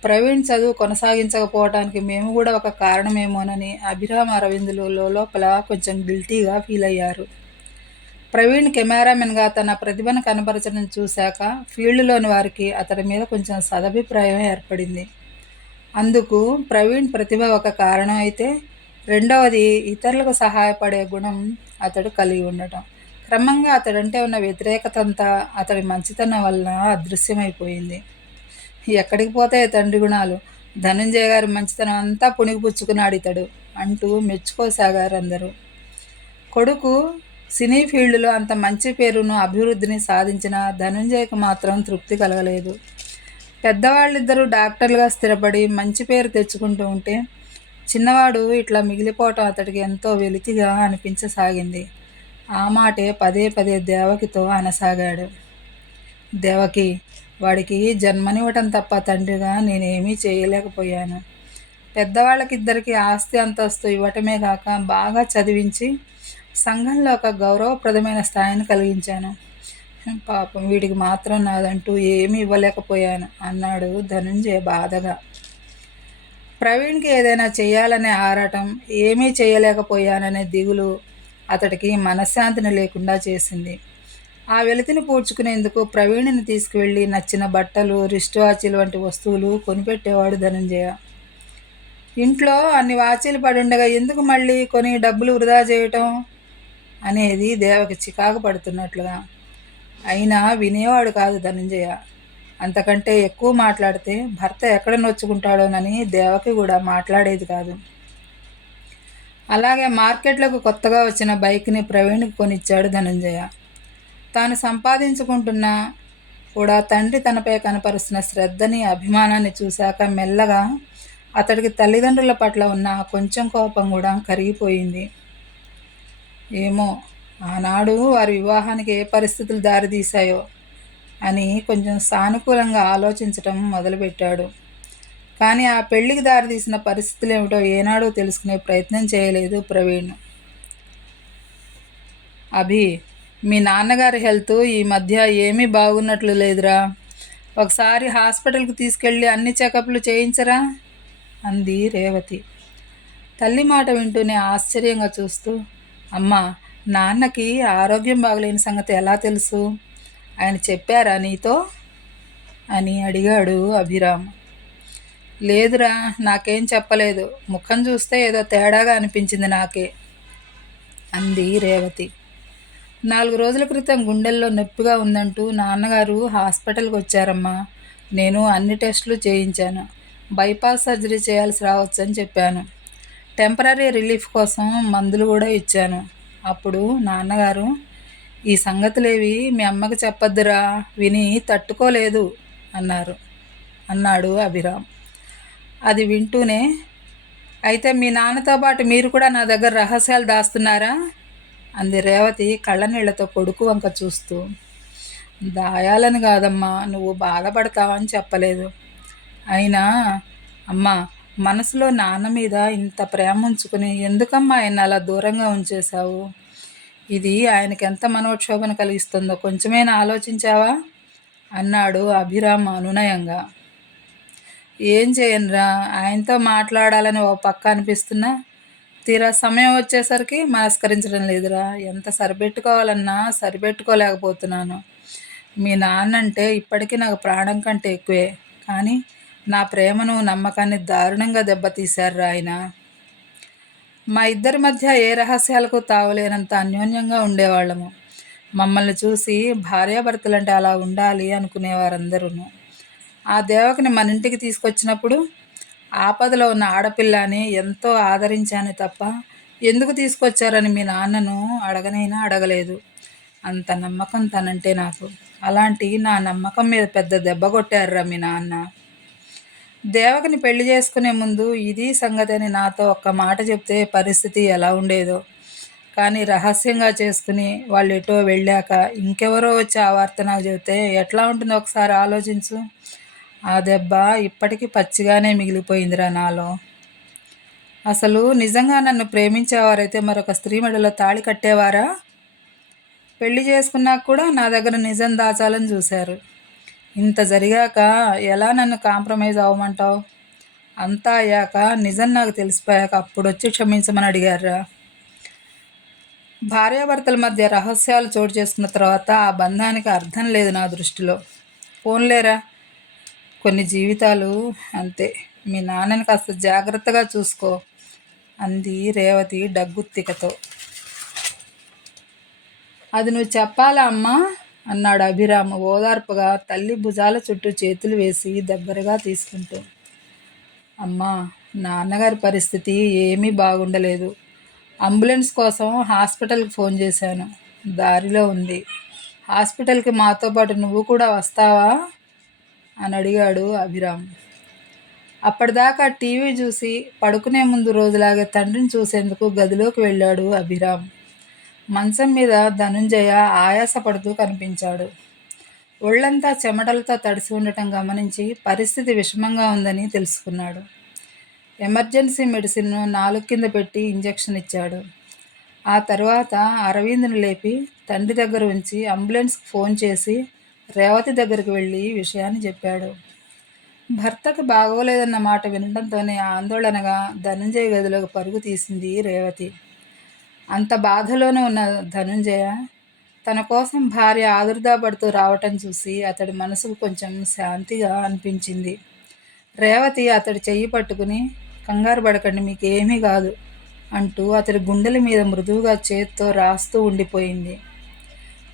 ప్రవీణ్ చదువు కొనసాగించకపోవడానికి మేము కూడా ఒక కారణమేమోనని అభిరామ్ అరవిందులు లోపల కొంచెం గిల్టీగా ఫీల్ అయ్యారు. ప్రవీణ్ కెమెరామెన్గా తన ప్రతిభను కనపరచడం చూశాక ఫీల్డ్లోని వారికి అతడి మీద కొంచెం సదభిప్రాయం ఏర్పడింది. అందుకు ప్రవీణ్ ప్రతిభ ఒక కారణం అయితే, రెండవది ఇతరులకు సహాయపడే గుణం అతడు కలిగి ఉండటం. క్రమంగా అతడంటే ఉన్న వ్యతిరేకతంతా అతడి మంచితనం వలన అదృశ్యమైపోయింది. ఎక్కడికి పోతాయి తండ్రి గుణాలు, ధనంజయ గారి మంచితనం అంతా పుణిగిపుచ్చుకున్నాడు ఇతడు అంటూ మెచ్చుకోసాగారు అందరూ. కొడుకు సినీ ఫీల్డ్లో అంత మంచి పేరును అభివృద్ధిని సాధించిన ధనంజయకు మాత్రం తృప్తి కలగలేదు. పెద్దవాళ్ళిద్దరూ డాక్టర్లుగా స్థిరపడి మంచి పేరు తెచ్చుకుంటూ ఉంటే చిన్నవాడు ఇట్లా మిగిలిపోవటం అతడికి ఎంతో వెలితిగా అనిపించసాగింది. ఆ మాటే పదే పదే దేవకితో అనసాగాడు. దేవకి, వాడికి జన్మనివ్వటం తప్ప తండ్రిగా నేనేమీ చేయలేకపోయాను. పెద్దవాళ్ళకిద్దరికీ ఆస్తి అంతస్తు ఇవ్వటమే కాక బాగా చదివించి సంఘంలో ఒక గౌరవప్రదమైన స్థాయిని కలిగించాను. పాపం వీడికి మాత్రం నాదంటూ ఏమీ ఇవ్వలేకపోయాను అన్నాడు ధనుంజయ బాధగా. ప్రవీణ్కి ఏదైనా చేయాలనే ఆరాటం, ఏమీ చేయలేకపోయాననే దిగులు అతడికి మనశ్శాంతిని లేకుండా చేసింది. ఆ వెలితిని పూడ్చుకునేందుకు ప్రవీణ్ని తీసుకువెళ్ళి నచ్చిన బట్టలు, రిస్ట్ వాచీలు వంటి వస్తువులు కొనిపెట్టేవాడు ధనంజయ. ఇంట్లో అన్ని వాచీలు పడుండగా ఎందుకు మళ్ళీ కొని డబ్బులు వృధా చేయటం అనేది దేవకి చికాకు పడుతున్నట్లుగా. అయినా వినేవాడు కాదు ధనంజయ. అంతకంటే ఎక్కువ మాట్లాడితే భర్త ఎక్కడ నొచ్చుకుంటాడోనని దేవకి కూడా మాట్లాడేది కాదు. అలాగే మార్కెట్లకు కొత్తగా వచ్చిన బైక్ని ప్రవీణ్కి కొనిచ్చాడు ధనంజయ. తాను సంపాదించుకుంటున్నా కూడా తండ్రి తనపై కనపరుస్తున్న శ్రద్ధని, అభిమానాన్ని చూశాక మెల్లగా అతడికి తల్లిదండ్రుల పట్ల ఉన్న కొంచెం కోపం కూడా కరిగిపోయింది. ఏమో, ఆనాడు వారి వివాహానికి ఏ పరిస్థితులు దారితీశాయో అని కొంచెం సానుకూలంగా ఆలోచించటం మొదలుపెట్టాడు. కానీ ఆ పెళ్లికి దారితీసిన పరిస్థితులు ఏమిటో ఏనాడూ తెలుసుకునే ప్రయత్నం చేయలేదు ప్రవీణ్. అభి, మీ నాన్నగారి హెల్త్ ఈ మధ్య ఏమీ బాగున్నట్లు లేదురా. ఒకసారి హాస్పిటల్కి తీసుకెళ్ళి అన్ని చెకప్లు చేయించరా అంది రేవతి. తల్లి మాట వింటూనే ఆశ్చర్యంగా చూస్తూ, అమ్మా, నాన్నకి ఆరోగ్యం బాగలేని సంగతి ఎలా తెలుసు? ఆయన చెప్పారా నీతో అని అడిగాడు అభిరామ్. లేదురా, నాకేం చెప్పలేదు. ముఖం చూస్తే ఏదో తేడాగా అనిపించింది నాకే అంది రేవతి. 4 రోజుల క్రితం గుండెల్లో నొప్పిగా ఉందంటూ నాన్నగారు హాస్పిటల్కి వచ్చారమ్మా. నేను అన్ని టెస్టులు చేయించాను. బైపాస్ సర్జరీ చేయాల్సి రావచ్చని చెప్పాను. టెంపరీ రిలీఫ్ కోసం మందులు కూడా ఇచ్చాను. అప్పుడు నాన్నగారు, ఈ సంగతులేవి మీ అమ్మకి చెప్పొద్దురా, విని తట్టుకోలేదు అన్నాడు అభిరామ్. అది వింటూనే, అయితే మీ నాన్నతో పాటు మీరు కూడా నా దగ్గర రహస్యాలు దాస్తున్నారా అంది రేవతి కళ్ళనీళ్లతో కొడుకు వంక చూస్తూ. దాయాలని కాదమ్మా, నువ్వు బాధపడతావని చెప్పలేదు. అయినా అమ్మా, మనసులో నాన్న మీద ఇంత ప్రేమ ఉంచుకుని ఎందుకమ్మా ఆయన అలా దూరంగా ఉంచేశావు? ఇది ఆయనకి ఎంత మనోక్షోభను కలిగిస్తుందో కొంచెమైనా ఆలోచించావా అన్నాడు అభిరామ్ అనునయంగా. ఏం చేయనురా, ఆయనతో మాట్లాడాలని ఓ పక్క అనిపిస్తున్నా తీరా సమయం వచ్చేసరికి మనస్కరించడం లేదురా. ఎంత సరిపెట్టుకోవాలన్నా సరిపెట్టుకోలేకపోతున్నాను. మీ నాన్నంటే ఇప్పటికీ నాకు ప్రాణం కంటే ఎక్కువే, కానీ నా ప్రేమను నమ్మకాన్ని దారుణంగా దెబ్బతీశారు ఆయన. మా ఇద్దరి మధ్య ఏ రహస్యాలకు తావలేనంత అన్యోన్యంగా ఉండేవాళ్ళము. మమ్మల్ని చూసి భార్యాభర్తలంటే అలా ఉండాలి అనుకునేవారందరూ. ఆ దేవకిని మన ఇంటికి తీసుకొచ్చినప్పుడు ఆపదలో ఉన్న ఆడపిల్ల అని ఎంతో ఆదరించాను తప్ప ఎందుకు తీసుకొచ్చారని మీ నాన్నను అడగనైనా అడగలేదు. అంత నమ్మకం తనంటే నాకు. అలాంటి నా నమ్మకం మీద పెద్ద దెబ్బ కొట్టారురా మీ నాన్న. దేవకిని పెళ్లి చేసుకునే ముందు ఇది సంగతి అని నాతో ఒక్క మాట చెప్తే పరిస్థితి ఎలా ఉండేదో. కానీ రహస్యంగా చేసుకుని వాళ్ళు ఎటో వెళ్ళాక ఇంకెవరో వచ్చి ఆ వార్త నాకు చెబితే ఎట్లా ఉంటుందో ఒకసారి ఆలోచించు. ఆ దెబ్బ ఇప్పటికీ పచ్చిగానే మిగిలిపోయిందిరా నాలో. అసలు నిజంగా నన్ను ప్రేమించేవారైతే మరొక స్త్రీ మెడలో తాళి కట్టేవారా? పెళ్లి చేసుకున్నాక కూడా నా దగ్గర నిజం దాచాలని చూశారు. ఇంత జరిగాక ఎలా నన్ను కాంప్రమైజ్ అవ్వమంటావు? అంతా అయ్యాక నిజం నాకు తెలిసిపోయాక అప్పుడు వచ్చి క్షమించమని అడిగారా? భార్యాభర్తల మధ్య రహస్యాలు చోటు చేసుకున్న తర్వాత ఆ బంధానికి అర్థం లేదు నా దృష్టిలో. పోన్లేరా, కొన్ని జీవితాలు అంతే. మీ నాన్నని కాస్త జాగ్రత్తగా చూసుకో అంది రేవతి డగ్గుత్తికతో. అది నువ్వు చెప్పాలా అమ్మా అన్నాడు అభిరామ్ ఓదార్పుగా తల్లి భుజాల చుట్టూ చేతులు వేసి దగ్గరగా తీసుకుంటూ. అమ్మా, నాన్నగారి పరిస్థితి ఏమీ బాగుండలేదు. అంబులెన్స్ కోసం హాస్పిటల్కి ఫోన్ చేశాను. దారిలో ఉంది. హాస్పిటల్కి మాతో పాటు నువ్వు కూడా వస్తావా అని అడిగాడు అభిరామ్. అప్పటిదాకా టీవీ చూసి పడుకునే ముందు రోజులాగే తండ్రిని చూసేందుకు గదిలోకి వెళ్ళాడు అభిరామ్. మంచం మీద ధనుంజయ ఆయాసపడుతూ కనిపించాడు. ఒళ్ళంతా చెమటలతో తడిసి ఉండటం గమనించి పరిస్థితి విషమంగా ఉందని తెలుసుకున్నాడు. ఎమర్జెన్సీ మెడిసిన్ను 4 కింద పెట్టి ఇంజెక్షన్ ఇచ్చాడు. ఆ తర్వాత అరవింద్ని లేపి తండ్రి దగ్గర ఉంచి అంబులెన్స్కి ఫోన్ చేసి రేవతి దగ్గరికి వెళ్ళి విషయాన్ని చెప్పాడు. భర్తకు బాగోలేదన్న మాట వినడంతోనే ఆందోళనగా ధనుంజయ గదిలోకి పరుగు తీసింది రేవతి. అంత బాధలోనే ఉన్న ధనుంజయ తన కోసం భార్య ఆదుర్దాపడుతూ రావటం చూసి అతడి మనసుకు కొంచెం శాంతిగా అనిపించింది. రేవతి అతడి చెయ్యి పట్టుకుని, కంగారు పడకండి, మీకేమీ కాదు అంటూ అతడి గుండెల మీద మృదువుగా చేత్తో రాస్తూ ఉండిపోయింది.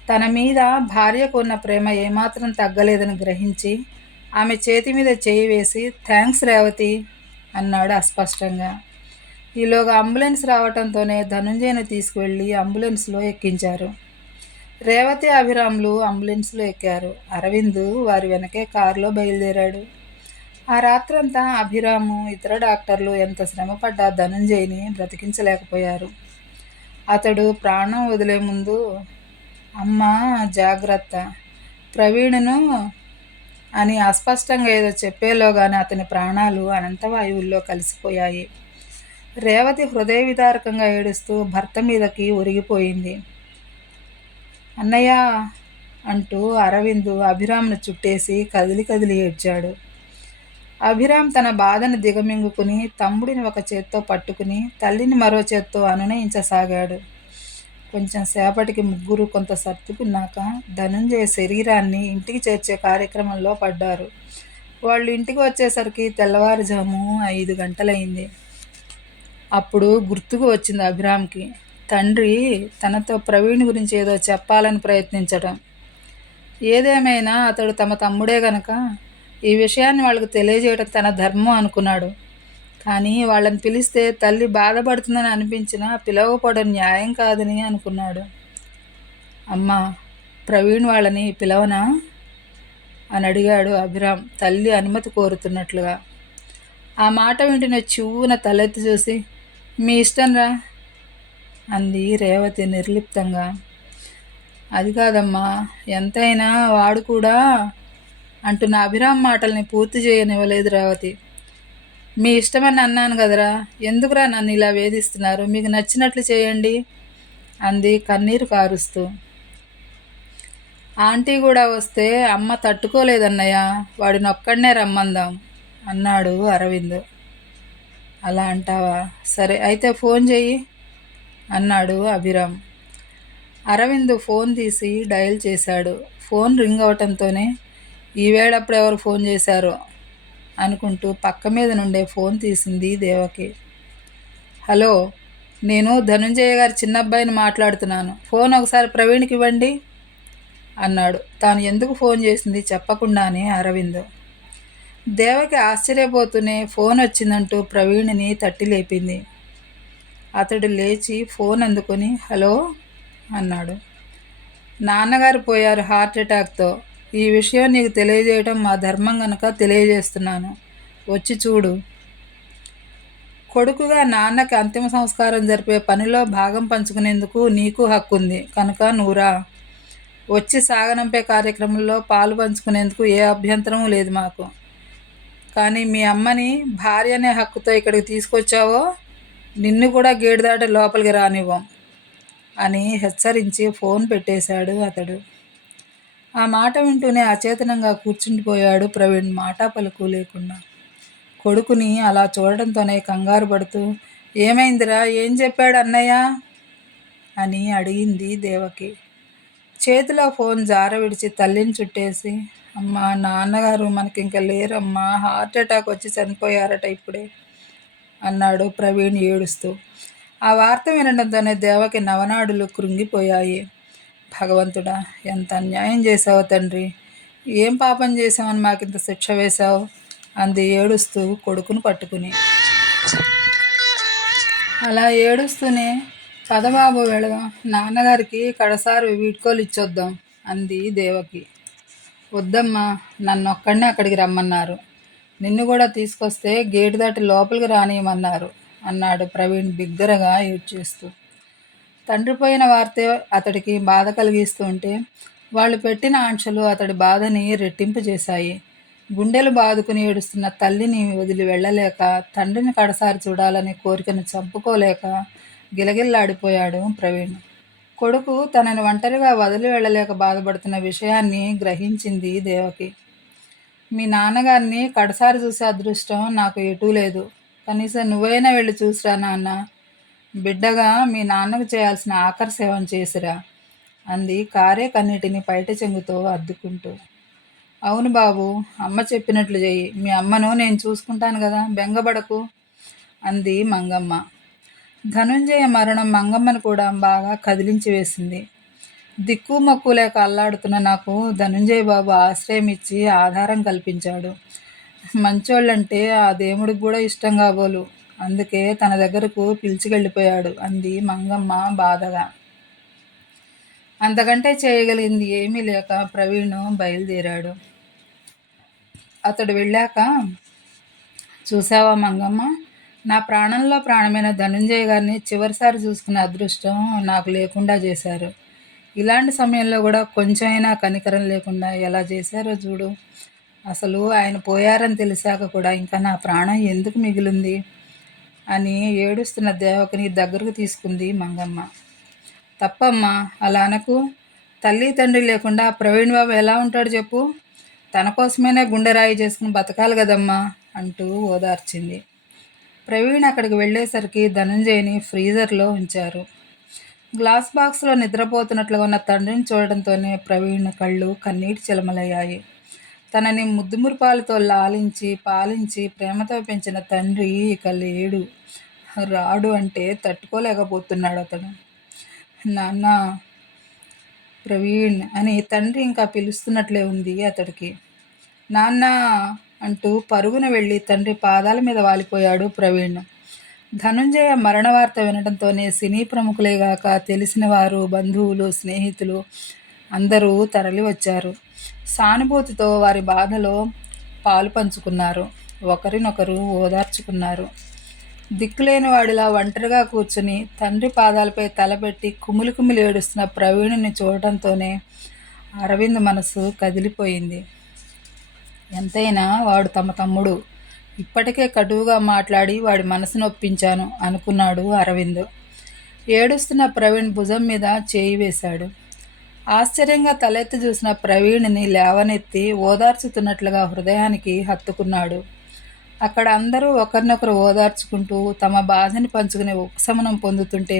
తన మీద భార్యకు ఉన్న ప్రేమ ఏమాత్రం తగ్గలేదని గ్రహించి ఆమె చేతి మీద చేయి వేసి థ్యాంక్స్ రేవతి అన్నాడు అస్పష్టంగా. ఈలోగా అంబులెన్స్ రావటంతోనే ధనుంజయని తీసుకువెళ్ళి అంబులెన్స్లో ఎక్కించారు. రేవతి అభిరాములు అంబులెన్స్లో ఎక్కారు. అరవింద్ వారి వెనకే కారులో బయలుదేరాడు. ఆ రాత్రంతా అభిరాము ఇతర డాక్టర్లు ఎంత శ్రమపడ్డా ధనుంజయని బ్రతికించలేకపోయారు. అతడు ప్రాణం వదిలే ముందు, అమ్మా జాగ్రత్త, ప్రవీణును అని అస్పష్టంగా ఏదో చెప్పేలోగానే అతని ప్రాణాలు అనంతవాయువుల్లో కలిసిపోయాయి. రేవతి హృదయ విదారకంగా ఏడుస్తూ భర్త మీదకి ఒరిగిపోయింది. అన్నయ్య అంటూ అరవింద్ అభిరామ్ను చుట్టేసి కదిలి కదిలి ఏడ్చాడు. అభిరామ్ తన బాధను దిగమింగుకుని తమ్ముడిని ఒక చేత్తో పట్టుకుని తల్లిని మరో చేత్తో అనునయించసాగాడు. కొంచెం సేపటికి ముగ్గురు కొంత సర్దుకున్నాక ధనుంజయ శరీరాన్ని ఇంటికి చేర్చే కార్యక్రమంలో పడ్డారు. వాళ్ళు ఇంటికి వచ్చేసరికి తెల్లవారుజాము 5 గంటలయింది. అప్పుడు గుర్తుకు వచ్చింది అభిరామ్కి తండ్రి తనతో ప్రవీణ్ గురించి ఏదో చెప్పాలని ప్రయత్నించడం. ఏదేమైనా అతడు తమ తమ్ముడే గనక ఈ విషయాన్ని వాళ్ళకు తెలియజేయడం తన ధర్మం అనుకున్నాడు. కానీ వాళ్ళని పిలిస్తే తల్లి బాధపడుతుందని అనిపించినా పిలవకపోవడం న్యాయం కాదని అనుకున్నాడు. అమ్మా, ప్రవీణ్ వాళ్ళని పిలవనా అని అడిగాడు అభిరామ్ తల్లి అనుమతి కోరుతున్నట్లుగా. ఆ మాట వింటిన చివ్వున తలెత్తి చూసి మీ ఇష్టంరా అంది రేవతి నిర్లిప్తంగా. అది కాదమ్మా, ఎంతైనా వాడు కూడా అంటున్న అభిరామ్ మాటల్ని పూర్తి చేయనివ్వలేదు రేవతి. మీ ఇష్టమని అన్నాను కదరా, ఎందుకురా నన్ను ఇలా వేధిస్తున్నారు, మీకు నచ్చినట్లు చేయండి అంది కన్నీరు కారుస్తూ. ఆంటీ కూడా వస్తే అమ్మ తట్టుకోలేదన్నయ్య, వాడినొక్కడనే రమ్మందాం అన్నాడు అరవింద్. అలా అంటావా, సరే అయితే ఫోన్ చెయ్యి అన్నాడు అభిరామ్. అరవింద్ ఫోన్ తీసి డయల్ చేశాడు. ఫోన్ రింగ్ అవటంతోనే ఈవేళప్పుడు ఎవరు ఫోన్ చేశారో అనుకుంటూ పక్క మీద నుండే ఫోన్ తీసింది దేవకి. హలో, నేను ధనుంజయ గారి చిన్నబ్బాయిని మాట్లాడుతున్నాను, ఫోన్ ఒకసారి ప్రవీణ్కి ఇవ్వండి అన్నాడు తాను ఎందుకు ఫోన్ చేసింది చెప్పకుండానే అరవింద్. దేవకి ఆశ్చర్యపోతూనే ఫోన్ వచ్చిందంటూ ప్రవీణ్ని తట్టి లేపింది. అతడు లేచి ఫోన్ అందుకొని హలో అన్నాడు. నాన్నగారు పోయారు హార్ట్ అటాక్తో. ఈ విషయం నీకు తెలియజేయటం మా ధర్మం గనక తెలియజేస్తున్నాను, వచ్చి చూడు. కొడుకుగా నాన్నకి అంతిమ సంస్కారం జరిపే పనిలో భాగం పంచుకునేందుకు నీకు హక్కు ఉంది కనుక నువ్వురా. వచ్చి సాగనంపే కార్యక్రమంలో పాలు పంచుకునేందుకు ఏ అభ్యంతరమూ లేదు మాకు. కానీ మీ అమ్మని భార్య అనే హక్కుతో ఇక్కడికి తీసుకొచ్చావో నిన్ను కూడా గేటు దాటి లోపలికి రానివ్వం అని హెచ్చరించి ఫోన్ పెట్టేశాడు అతడు. ఆ మాట వింటూనే అచేతనంగా కూర్చుండిపోయాడు ప్రవీణ్ మాటా పలుకు లేకుండా. కొడుకుని అలా చూడటంతోనే కంగారు పడుతూ ఏమైందిరా, ఏం చెప్పాడు అన్నయ్య అని అడిగింది దేవకి. చేతిలో ఫోన్ జార విడిచి తల్లిని చుట్టేసి అమ్మా, నాన్నగారు మనకింక లేరమ్మా, హార్ట్ అటాక్ వచ్చి చనిపోయారట ఇప్పుడే అన్నాడు ప్రవీణ్ ఏడుస్తూ. ఆ వార్త వినడంతోనే దేవకి నవనాడులు కృంగిపోయాయి. భగవంతుడా, ఎంత అన్యాయం చేశావు తండ్రి, ఏం పాపం చేశామని మాకింత శిక్ష వేశావు అంది ఏడుస్తూ కొడుకును పట్టుకుని. అలా ఏడుస్తూనే పదబాబు వెళదాం, నాన్నగారికి కడసారి వీడ్కోలు ఇచ్చొద్దాం అంది దేవకి. వద్దమ్మా, నన్నొక్కడనే అక్కడికి రమ్మన్నారు, నిన్ను కూడా తీసుకొస్తే గేటు దాటి లోపలికి రానియమన్నారు అన్నాడు ప్రవీణ్ బిగ్గరగా ఏడ్చేస్తూ. తండ్రి పోయిన వార్తే అతడికి బాధ కలిగిస్తూ ఉంటే వాళ్ళు పెట్టిన ఆంక్షలు అతడి బాధని రెట్టింపు చేశాయి. గుండెలు బాదుకుని ఏడుస్తున్న తల్లిని వదిలి వెళ్ళలేక, తండ్రిని కడసారి చూడాలనే కోరికను చంపుకోలేక గిలగిల్లాడిపోయాడు ప్రవీణ్. కొడుకు తనని ఒంటరిగా వదిలి వెళ్ళలేక బాధపడుతున్న విషయాన్ని గ్రహించింది దేవకి. మీ నాన్నగారిని కడసారి చూసే అదృష్టం నాకు ఎటూ లేదు, కనీసం నువ్వైనా వెళ్ళి చూసిరా నాన్న, బిడ్డగా మీ నాన్నకు చేయాల్సిన ఆఖరి సేవం చేసిరా అంది కారే కన్నీటిని పైట చెంగుతో అద్దుకుంటూ. అవును బాబు, అమ్మ చెప్పినట్లు చెయ్యి, మీ అమ్మను నేను చూసుకుంటాను కదా, బెంగపడకు అంది మంగమ్మ. ధనుంజయ మరణం మంగమ్మను కూడా బాగా కదిలించి వేసింది. దిక్కు మొక్కు లేక అల్లాడుతున్న నాకు ధనుంజయ బాబు ఆశ్రయం ఇచ్చి ఆధారం కల్పించాడు. మంచోళ్ళంటే ఆ దేవుడికి కూడా ఇష్టం కాబోలు, అందుకే తన దగ్గరకు పిలిచికెళ్ళిపోయాడు అంది మంగమ్మ బాధగా. అంతకంటే చేయగలిగింది ఏమీ లేక ప్రవీణ్ బయలుదేరాడు. అతడు వెళ్ళాక చూసావా మంగమ్మ, నా ప్రాణంలో ప్రాణమైన ధనుంజయ గారిని చివరిసారి చూసుకునే అదృష్టం నాకు లేకుండా చేశారు. ఇలాంటి సమయంలో కూడా కొంచెమైనా కనికరం లేకుండా ఎలా చేశారో చూడు. అసలు ఆయన పోయారని తెలిసాక కూడా ఇంకా నా ప్రాణం ఎందుకు మిగిలింది అని ఏడుస్తున్న దేవకిని దగ్గరకు తీసుకుంది మంగమ్మ. తప్పమ్మా, అలా అనకు, తల్లి తండ్రి లేకుండా ప్రవీణ్ బాబు ఎలా ఉంటాడు చెప్పు? తన కోసమైనా గుండె రాయి చేసుకుని బతకాలి కదమ్మా అంటూ ఓదార్చింది. ప్రవీణ్ అక్కడికి వెళ్ళేసరికి ధనంజయ్ని ఫ్రీజర్లో ఉంచారు. గ్లాస్ బాక్స్లో నిద్రపోతున్నట్లుగా ఉన్న తండ్రిని చూడడంతోనే ప్రవీణ్ కళ్ళు కన్నీటి చిలమలయ్యాయి. తనని ముద్దుమురిపాలతో లాలించి పాలించి ప్రేమతో పెంచిన తండ్రి ఇక లేడు, రాడు అంటే తట్టుకోలేకపోతున్నాడు అతను. నాన్న, ప్రవీణ్ అని తండ్రి ఇంకా పిలుస్తున్నట్లే ఉంది అతడికి. నాన్న అంటూ పరుగున వెళ్ళి తండ్రి పాదాల మీద వాలిపోయాడు ప్రవీణ్. ధనుంజయ మరణ వార్త వినడంతోనే సినీ ప్రముఖులేగాక తెలిసిన వారు, బంధువులు, స్నేహితులు అందరూ తరలి వచ్చారు. సానుభూతితో వారి బాధలో పాలు పంచుకున్నారు. ఒకరినొకరు ఓదార్చుకున్నారు. దిక్కులేని వాడిలా ఒంటరిగా కూర్చుని తండ్రి పాదాలపై తలపెట్టి కుమిలి కుమిలి ఏడుస్తున్న ప్రవీణుని చూడటంతోనే అరవింద్ మనసు కదిలిపోయింది. ఎంతైనా వాడు తమ తమ్ముడు. ఇప్పటికే కటువుగా మాట్లాడి వాడి మనసు నొప్పించాను అనుకున్నాడు అరవింద్. ఏడుస్తున్న ప్రవీణ్ భుజం మీద చేయి వేశాడు. ఆశ్చర్యంగా తలెత్తి చూసిన ప్రవీణ్ని లేవనెత్తి ఓదార్చుతున్నట్లుగా హృదయానికి హత్తుకున్నాడు. అక్కడ అందరూ ఒకరినొకరు ఓదార్చుకుంటూ తమ బాధని పంచుకునే ఉపశమనం పొందుతుంటే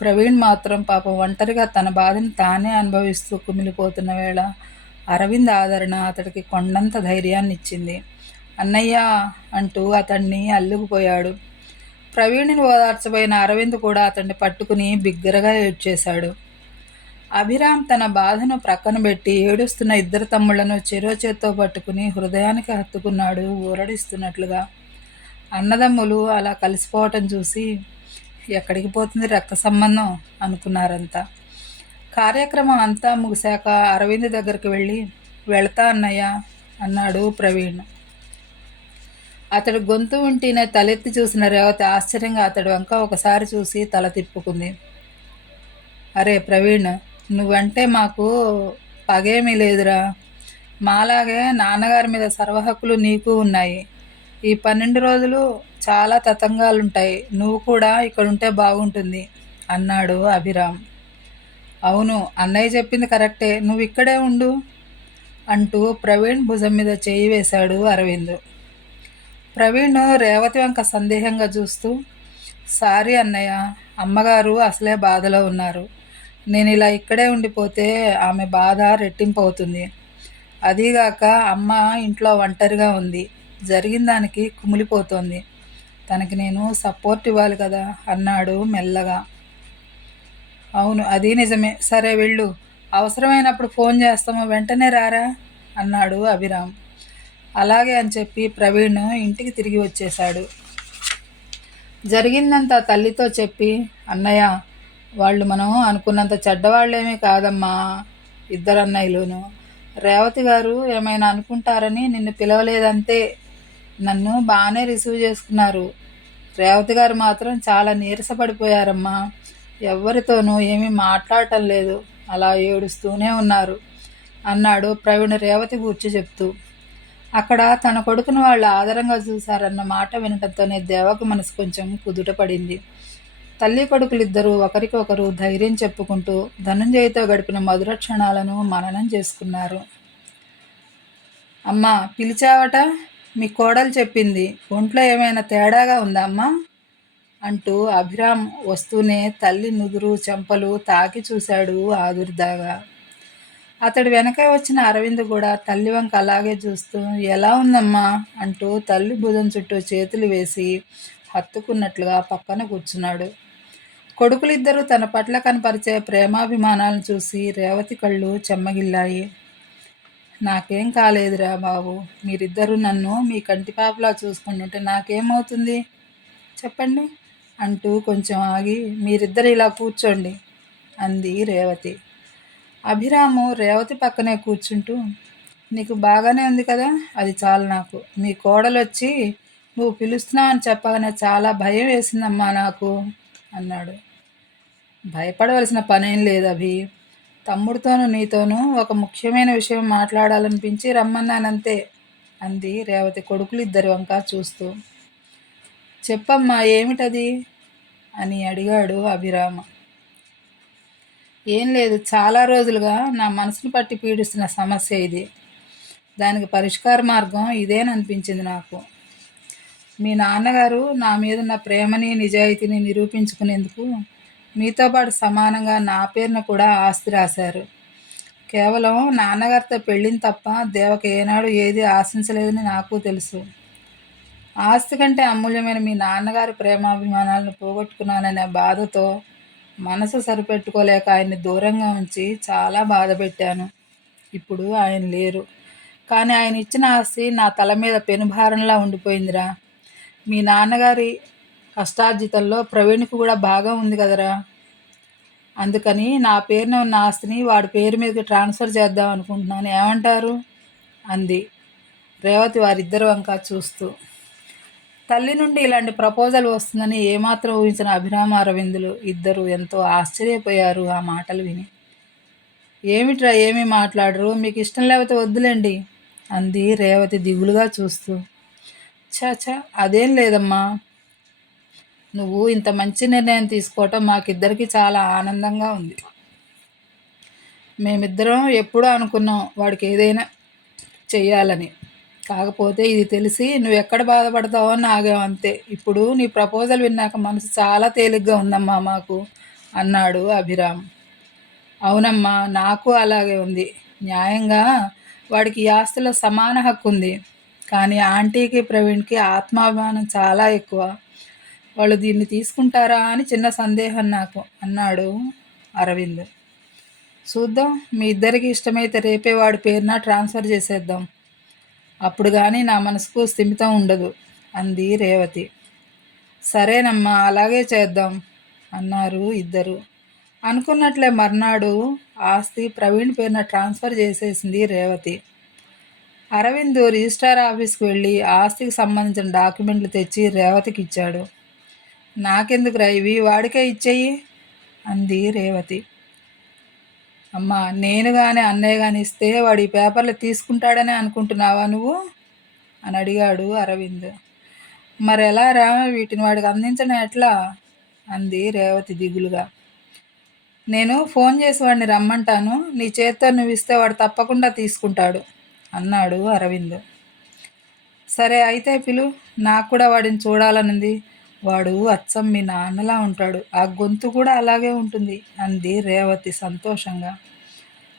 ప్రవీణ్ మాత్రం పాపం ఒంటరిగా తన బాధని తానే అనుభవిస్తూ కుమిలిపోతున్న వేళ అరవింద్ ఆదరణ అతడికి కొండంత ధైర్యాన్ని ఇచ్చింది. అన్నయ్య అంటూ అతన్ని అల్లుకుపోయాడు. ప్రవీణ్ని ఓదార్చబోయిన అరవింద్ కూడా అతన్ని పట్టుకుని బిగ్గరగా ఏడ్చేశాడు. అభిరామ్ తన బాధను ప్రక్కన పెట్టి ఏడుస్తున్న ఇద్దరు తమ్ముళ్లను చెరో చేత్తో పట్టుకుని హృదయానికి హత్తుకున్నాడు ఊరడిస్తున్నట్లుగా. అన్నదమ్ములు అలా కలిసిపోవటం చూసి ఎక్కడికి పోతుంది రక్త సంబంధం అనుకున్నారంతా. కార్యక్రమం అంతా ముగిశాక అరవింద్ దగ్గరికి వెళ్ళి, వెళతా అన్నయ్య అన్నాడు ప్రవీణ్. అతడు గొంతు వింటేనే తలెత్తి చూసిన రేవతి ఆశ్చర్యంగా అతడి వంక ఒకసారి చూసి తల తిప్పుకుంది. అరే ప్రవీణ్, నువ్వంటే మాకు పగేమీ లేదురా. మాలాగే నాన్నగారి మీద సర్వహక్కులు నీకు ఉన్నాయి. ఈ 12 రోజులు చాలా తతంగాలుంటాయి. నువ్వు కూడా ఇక్కడుంటే బాగుంటుంది అన్నాడు అభిరామ్. అవును, అన్నయ్య చెప్పింది కరెక్టే, నువ్వు ఇక్కడే ఉండు అంటూ ప్రవీణ్ భుజం మీద చేయి వేశాడు అరవింద్. ప్రవీణ్ రేవతి వంక సందేహంగా చూస్తూ, సారీ అన్నయ్య, అమ్మగారు అసలే బాధలో ఉన్నారు. నేను ఇలా ఇక్కడే ఉండిపోతే ఆమె బాధ రెట్టింపు అవుతుంది. అదీగాక అమ్మ ఇంట్లో ఒంటరిగా ఉంది. జరిగిన దానికి కుమిలిపోతోంది. తనకి నేను సపోర్ట్ ఇవ్వాలి కదా అన్నాడు మెల్లగా. అవును, అది నిజమే. సరే వెళ్ళు, అవసరమైనప్పుడు ఫోన్ చేస్తాము, వెంటనే రారా అన్నాడు అభిరామ్. అలాగే అని చెప్పి ప్రవీణ్ ఇంటికి తిరిగి వచ్చేశాడు. జరిగిందంతా తల్లితో చెప్పి, అన్నయ్య, వాళ్ళు మనం అనుకున్నంత చెడ్డవాళ్ళేమీ కాదమ్మా, ఇద్దరు అన్నయ్యలును. రేవతి గారు ఏమైనా అనుకుంటారని నిన్ను పిలవలేదంతే. నన్ను బాగానే రిసీవ్ చేసుకున్నారు. రేవతి గారు మాత్రం చాలా నీరసపడిపోయారమ్మా. ఎవరితోనూ ఏమీ మాట్లాడటం లేదు, అలా ఏడుస్తూనే ఉన్నారు అన్నాడు ప్రవీణ్ రేవతి గూర్చి చెప్తూ. అక్కడ తన కొడుకును వాళ్ళు ఆదరంగా చూశారన్న మాట వినటంతోనే దేవకు మనసు కొంచెం కుదుట పడింది. తల్లి కొడుకులిద్దరూ ఒకరికొకరు ధైర్యం చెప్పుకుంటూ ధనుంజయతో గడిపిన మధుర క్షణాలను మననం చేసుకున్నారు. అమ్మా, పిలిచావట? మీ కోడలు చెప్పింది. ఒంట్లో ఏమైనా తేడాగా ఉందా అమ్మా అంటూ అభిరామ్ వస్తూనే తల్లి నుదురు చెంపలు తాకి చూశాడు ఆదుర్దాగా. అతడి వెనక వచ్చిన అరవింద్ కూడా తల్లి వంక అలాగే చూస్తూ, ఎలా ఉందమ్మా అంటూ తల్లి భుజం చుట్టూ చేతులు వేసి హత్తుకున్నట్లుగా పక్కన కూర్చున్నాడు. కొడుకులిద్దరూ తన పట్ల కనపరిచే ప్రేమాభిమానాలను చూసి రేవతి కళ్ళు చెమ్మగిల్లాయి. నాకేం కాలేదురా బాబు, మీరిద్దరూ నన్ను మీ కంటిపాపలా చూసుకుంటుంటే నాకేమవుతుంది చెప్పండి అంటూ కొంచెం ఆగి, మీరిద్దరు ఇలా కూర్చోండి అంది రేవతి. అభిరాము రేవతి పక్కనే కూర్చుంటూ, నీకు బాగానే ఉంది కదా, అది చాలు నాకు. మీ కోడలొచ్చి నువ్వు పిలుస్తున్నావు అని చెప్పగానే చాలా భయం వేసిందమ్మా నాకు అన్నాడు. భయపడవలసిన పనేం లేదు అభి. తమ్ముడితోనూ నీతోనూ ఒక ముఖ్యమైన విషయం మాట్లాడాలనిపించి రమ్మన్నానంతే అంది రేవతి కొడుకులిద్దరి వంక చూస్తూ. చెప్పమ్మా, ఏమిటది అని అడిగాడు అభిరామ. ఏం లేదు, చాలా రోజులుగా నా మనసును పట్టి పీడిస్తున్న సమస్య ఇది. దానికి పరిష్కార మార్గం ఇదేననిపించింది నాకు. మీ నాన్నగారు నా మీదున్న ప్రేమని, నిజాయితీని నిరూపించుకునేందుకు మీతో పాటు సమానంగా నా పేరున కూడా ఆస్తి రాశారు. కేవలం నాన్నగారితో పెళ్ళిని తప్ప దేవకి ఏనాడు ఏది ఆశించలేదని నాకు తెలుసు. ఆస్తి కంటే అమూల్యమైన మీ నాన్నగారి ప్రేమాభిమానాలను పోగొట్టుకున్నాననే బాధతో మనసు సరిపెట్టుకోలేక ఆయన్ని దూరంగా ఉంచి చాలా బాధపెట్టాను. ఇప్పుడు ఆయన లేరు. కానీ ఆయన ఇచ్చిన ఆస్తి నా తల మీద పెనుభారంలా ఉండిపోయిందిరా. మీ నాన్నగారి కష్టార్జితంలో ప్రవీణ్‌కి కూడా భాగం ఉంది కదరా! అందుకని నా పేరున ఉన్న ఆస్తిని వాడి పేరు మీదకి ట్రాన్స్‌ఫర్ చేద్దాం అనుకుంటున్నాను. ఏమంటారు? అంది రేవతి వారిద్దరి వంక చూస్తూ. తల్లి నుండి ఇలాంటి ప్రపోజల్ వస్తుందని ఏమాత్రం ఊహించిన అభిరామ, అరవిందులు ఇద్దరూ ఎంతో ఆశ్చర్యపోయారు ఆ మాటలు విని. ఏమిట్రా ఏమీ మాట్లాడరు? మీకు ఇష్టం లేకపోతే వద్దులేండి అంది రేవతి దిగులుగా చూస్తూ. ఛ అదేం లేదమ్మా. నువ్వు ఇంత మంచి నిర్ణయం తీసుకోవటం మాకిద్దరికీ చాలా ఆనందంగా ఉంది. మేమిద్దరం ఎప్పుడూ అనుకున్నాం వాడికి ఏదైనా చెయ్యాలని. కాకపోతే ఇది తెలిసి నువ్వెక్కడ బాధపడతావో అని ఆగాం అంతే. ఇప్పుడు నీ ప్రపోజల్ విన్నాక మనసు చాలా తేలిగ్గా ఉందమ్మా మాకు అన్నాడు అభిరామ్. అవునమ్మా, నాకు అలాగే ఉంది. న్యాయంగా వాడికి ఈ ఆస్తిలో సమాన హక్కు ఉంది. కానీ ఆంటీకి, ప్రవీణ్‌కి ఆత్మాభిమానం చాలా ఎక్కువ. వాళ్ళు దీన్ని తీసుకుంటారా అని చిన్న సందేహం నాకు అన్నాడు అరవింద్. చూద్దాం, మీ ఇద్దరికి ఇష్టమైతే రేపే వాడి పేరున ట్రాన్స్ఫర్ చేసేద్దాం. అప్పుడు కానీ నా మనసుకు స్థిమితం ఉండదు అంది రేవతి. సరేనమ్మా, అలాగే చేద్దాం అన్నారు ఇద్దరు. అనుకున్నట్లే మర్నాడు ఆస్తి ప్రవీణ్ పేరున ట్రాన్స్ఫర్ చేసేసింది రేవతి. అరవింద్ రిజిస్ట్రార్ ఆఫీస్కి వెళ్ళి ఆస్తికి సంబంధించిన డాక్యుమెంట్లు తెచ్చి రేవతికి ఇచ్చాడు. నాకెందుకురా ఇవి, వాడికే ఇచ్చేయి అంది రేవతి. అమ్మా, నేను కానీ అన్నయ్య కానీ ఇస్తే వాడు ఈ పేపర్లు తీసుకుంటాడనే అనుకుంటున్నావా నువ్వు అని అడిగాడు అరవింద్. మరి ఎలారా, వీటిని వాడికి అందించడం ఎట్లా అంది రేవతి దిగులుగా. నేను ఫోన్ చేసి వాడిని రమ్మంటాను. నీ చేత్తో నువ్వు ఇస్తే వాడు తప్పకుండా తీసుకుంటాడు అన్నాడు అరవింద్. సరే అయితే పిలు, నాకు కూడా వాడిని చూడాలనుంది. వాడు అచ్చం మీ నాన్నలా ఉంటాడు. ఆ గొంతు కూడా అలాగే ఉంటుంది అంది రేవతి సంతోషంగా.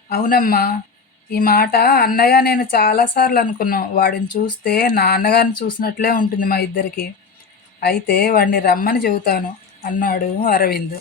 అవునమ్మా, ఈ మాట అన్నయ్య నేను చాలాసార్లు అనుకున్నాం. వాడిని చూస్తే నాన్నగారిని చూసినట్లే ఉంటుంది మా ఇద్దరికి. అయితే వాడిని రమ్మని చెబుతాను అన్నాడు అరవింద్.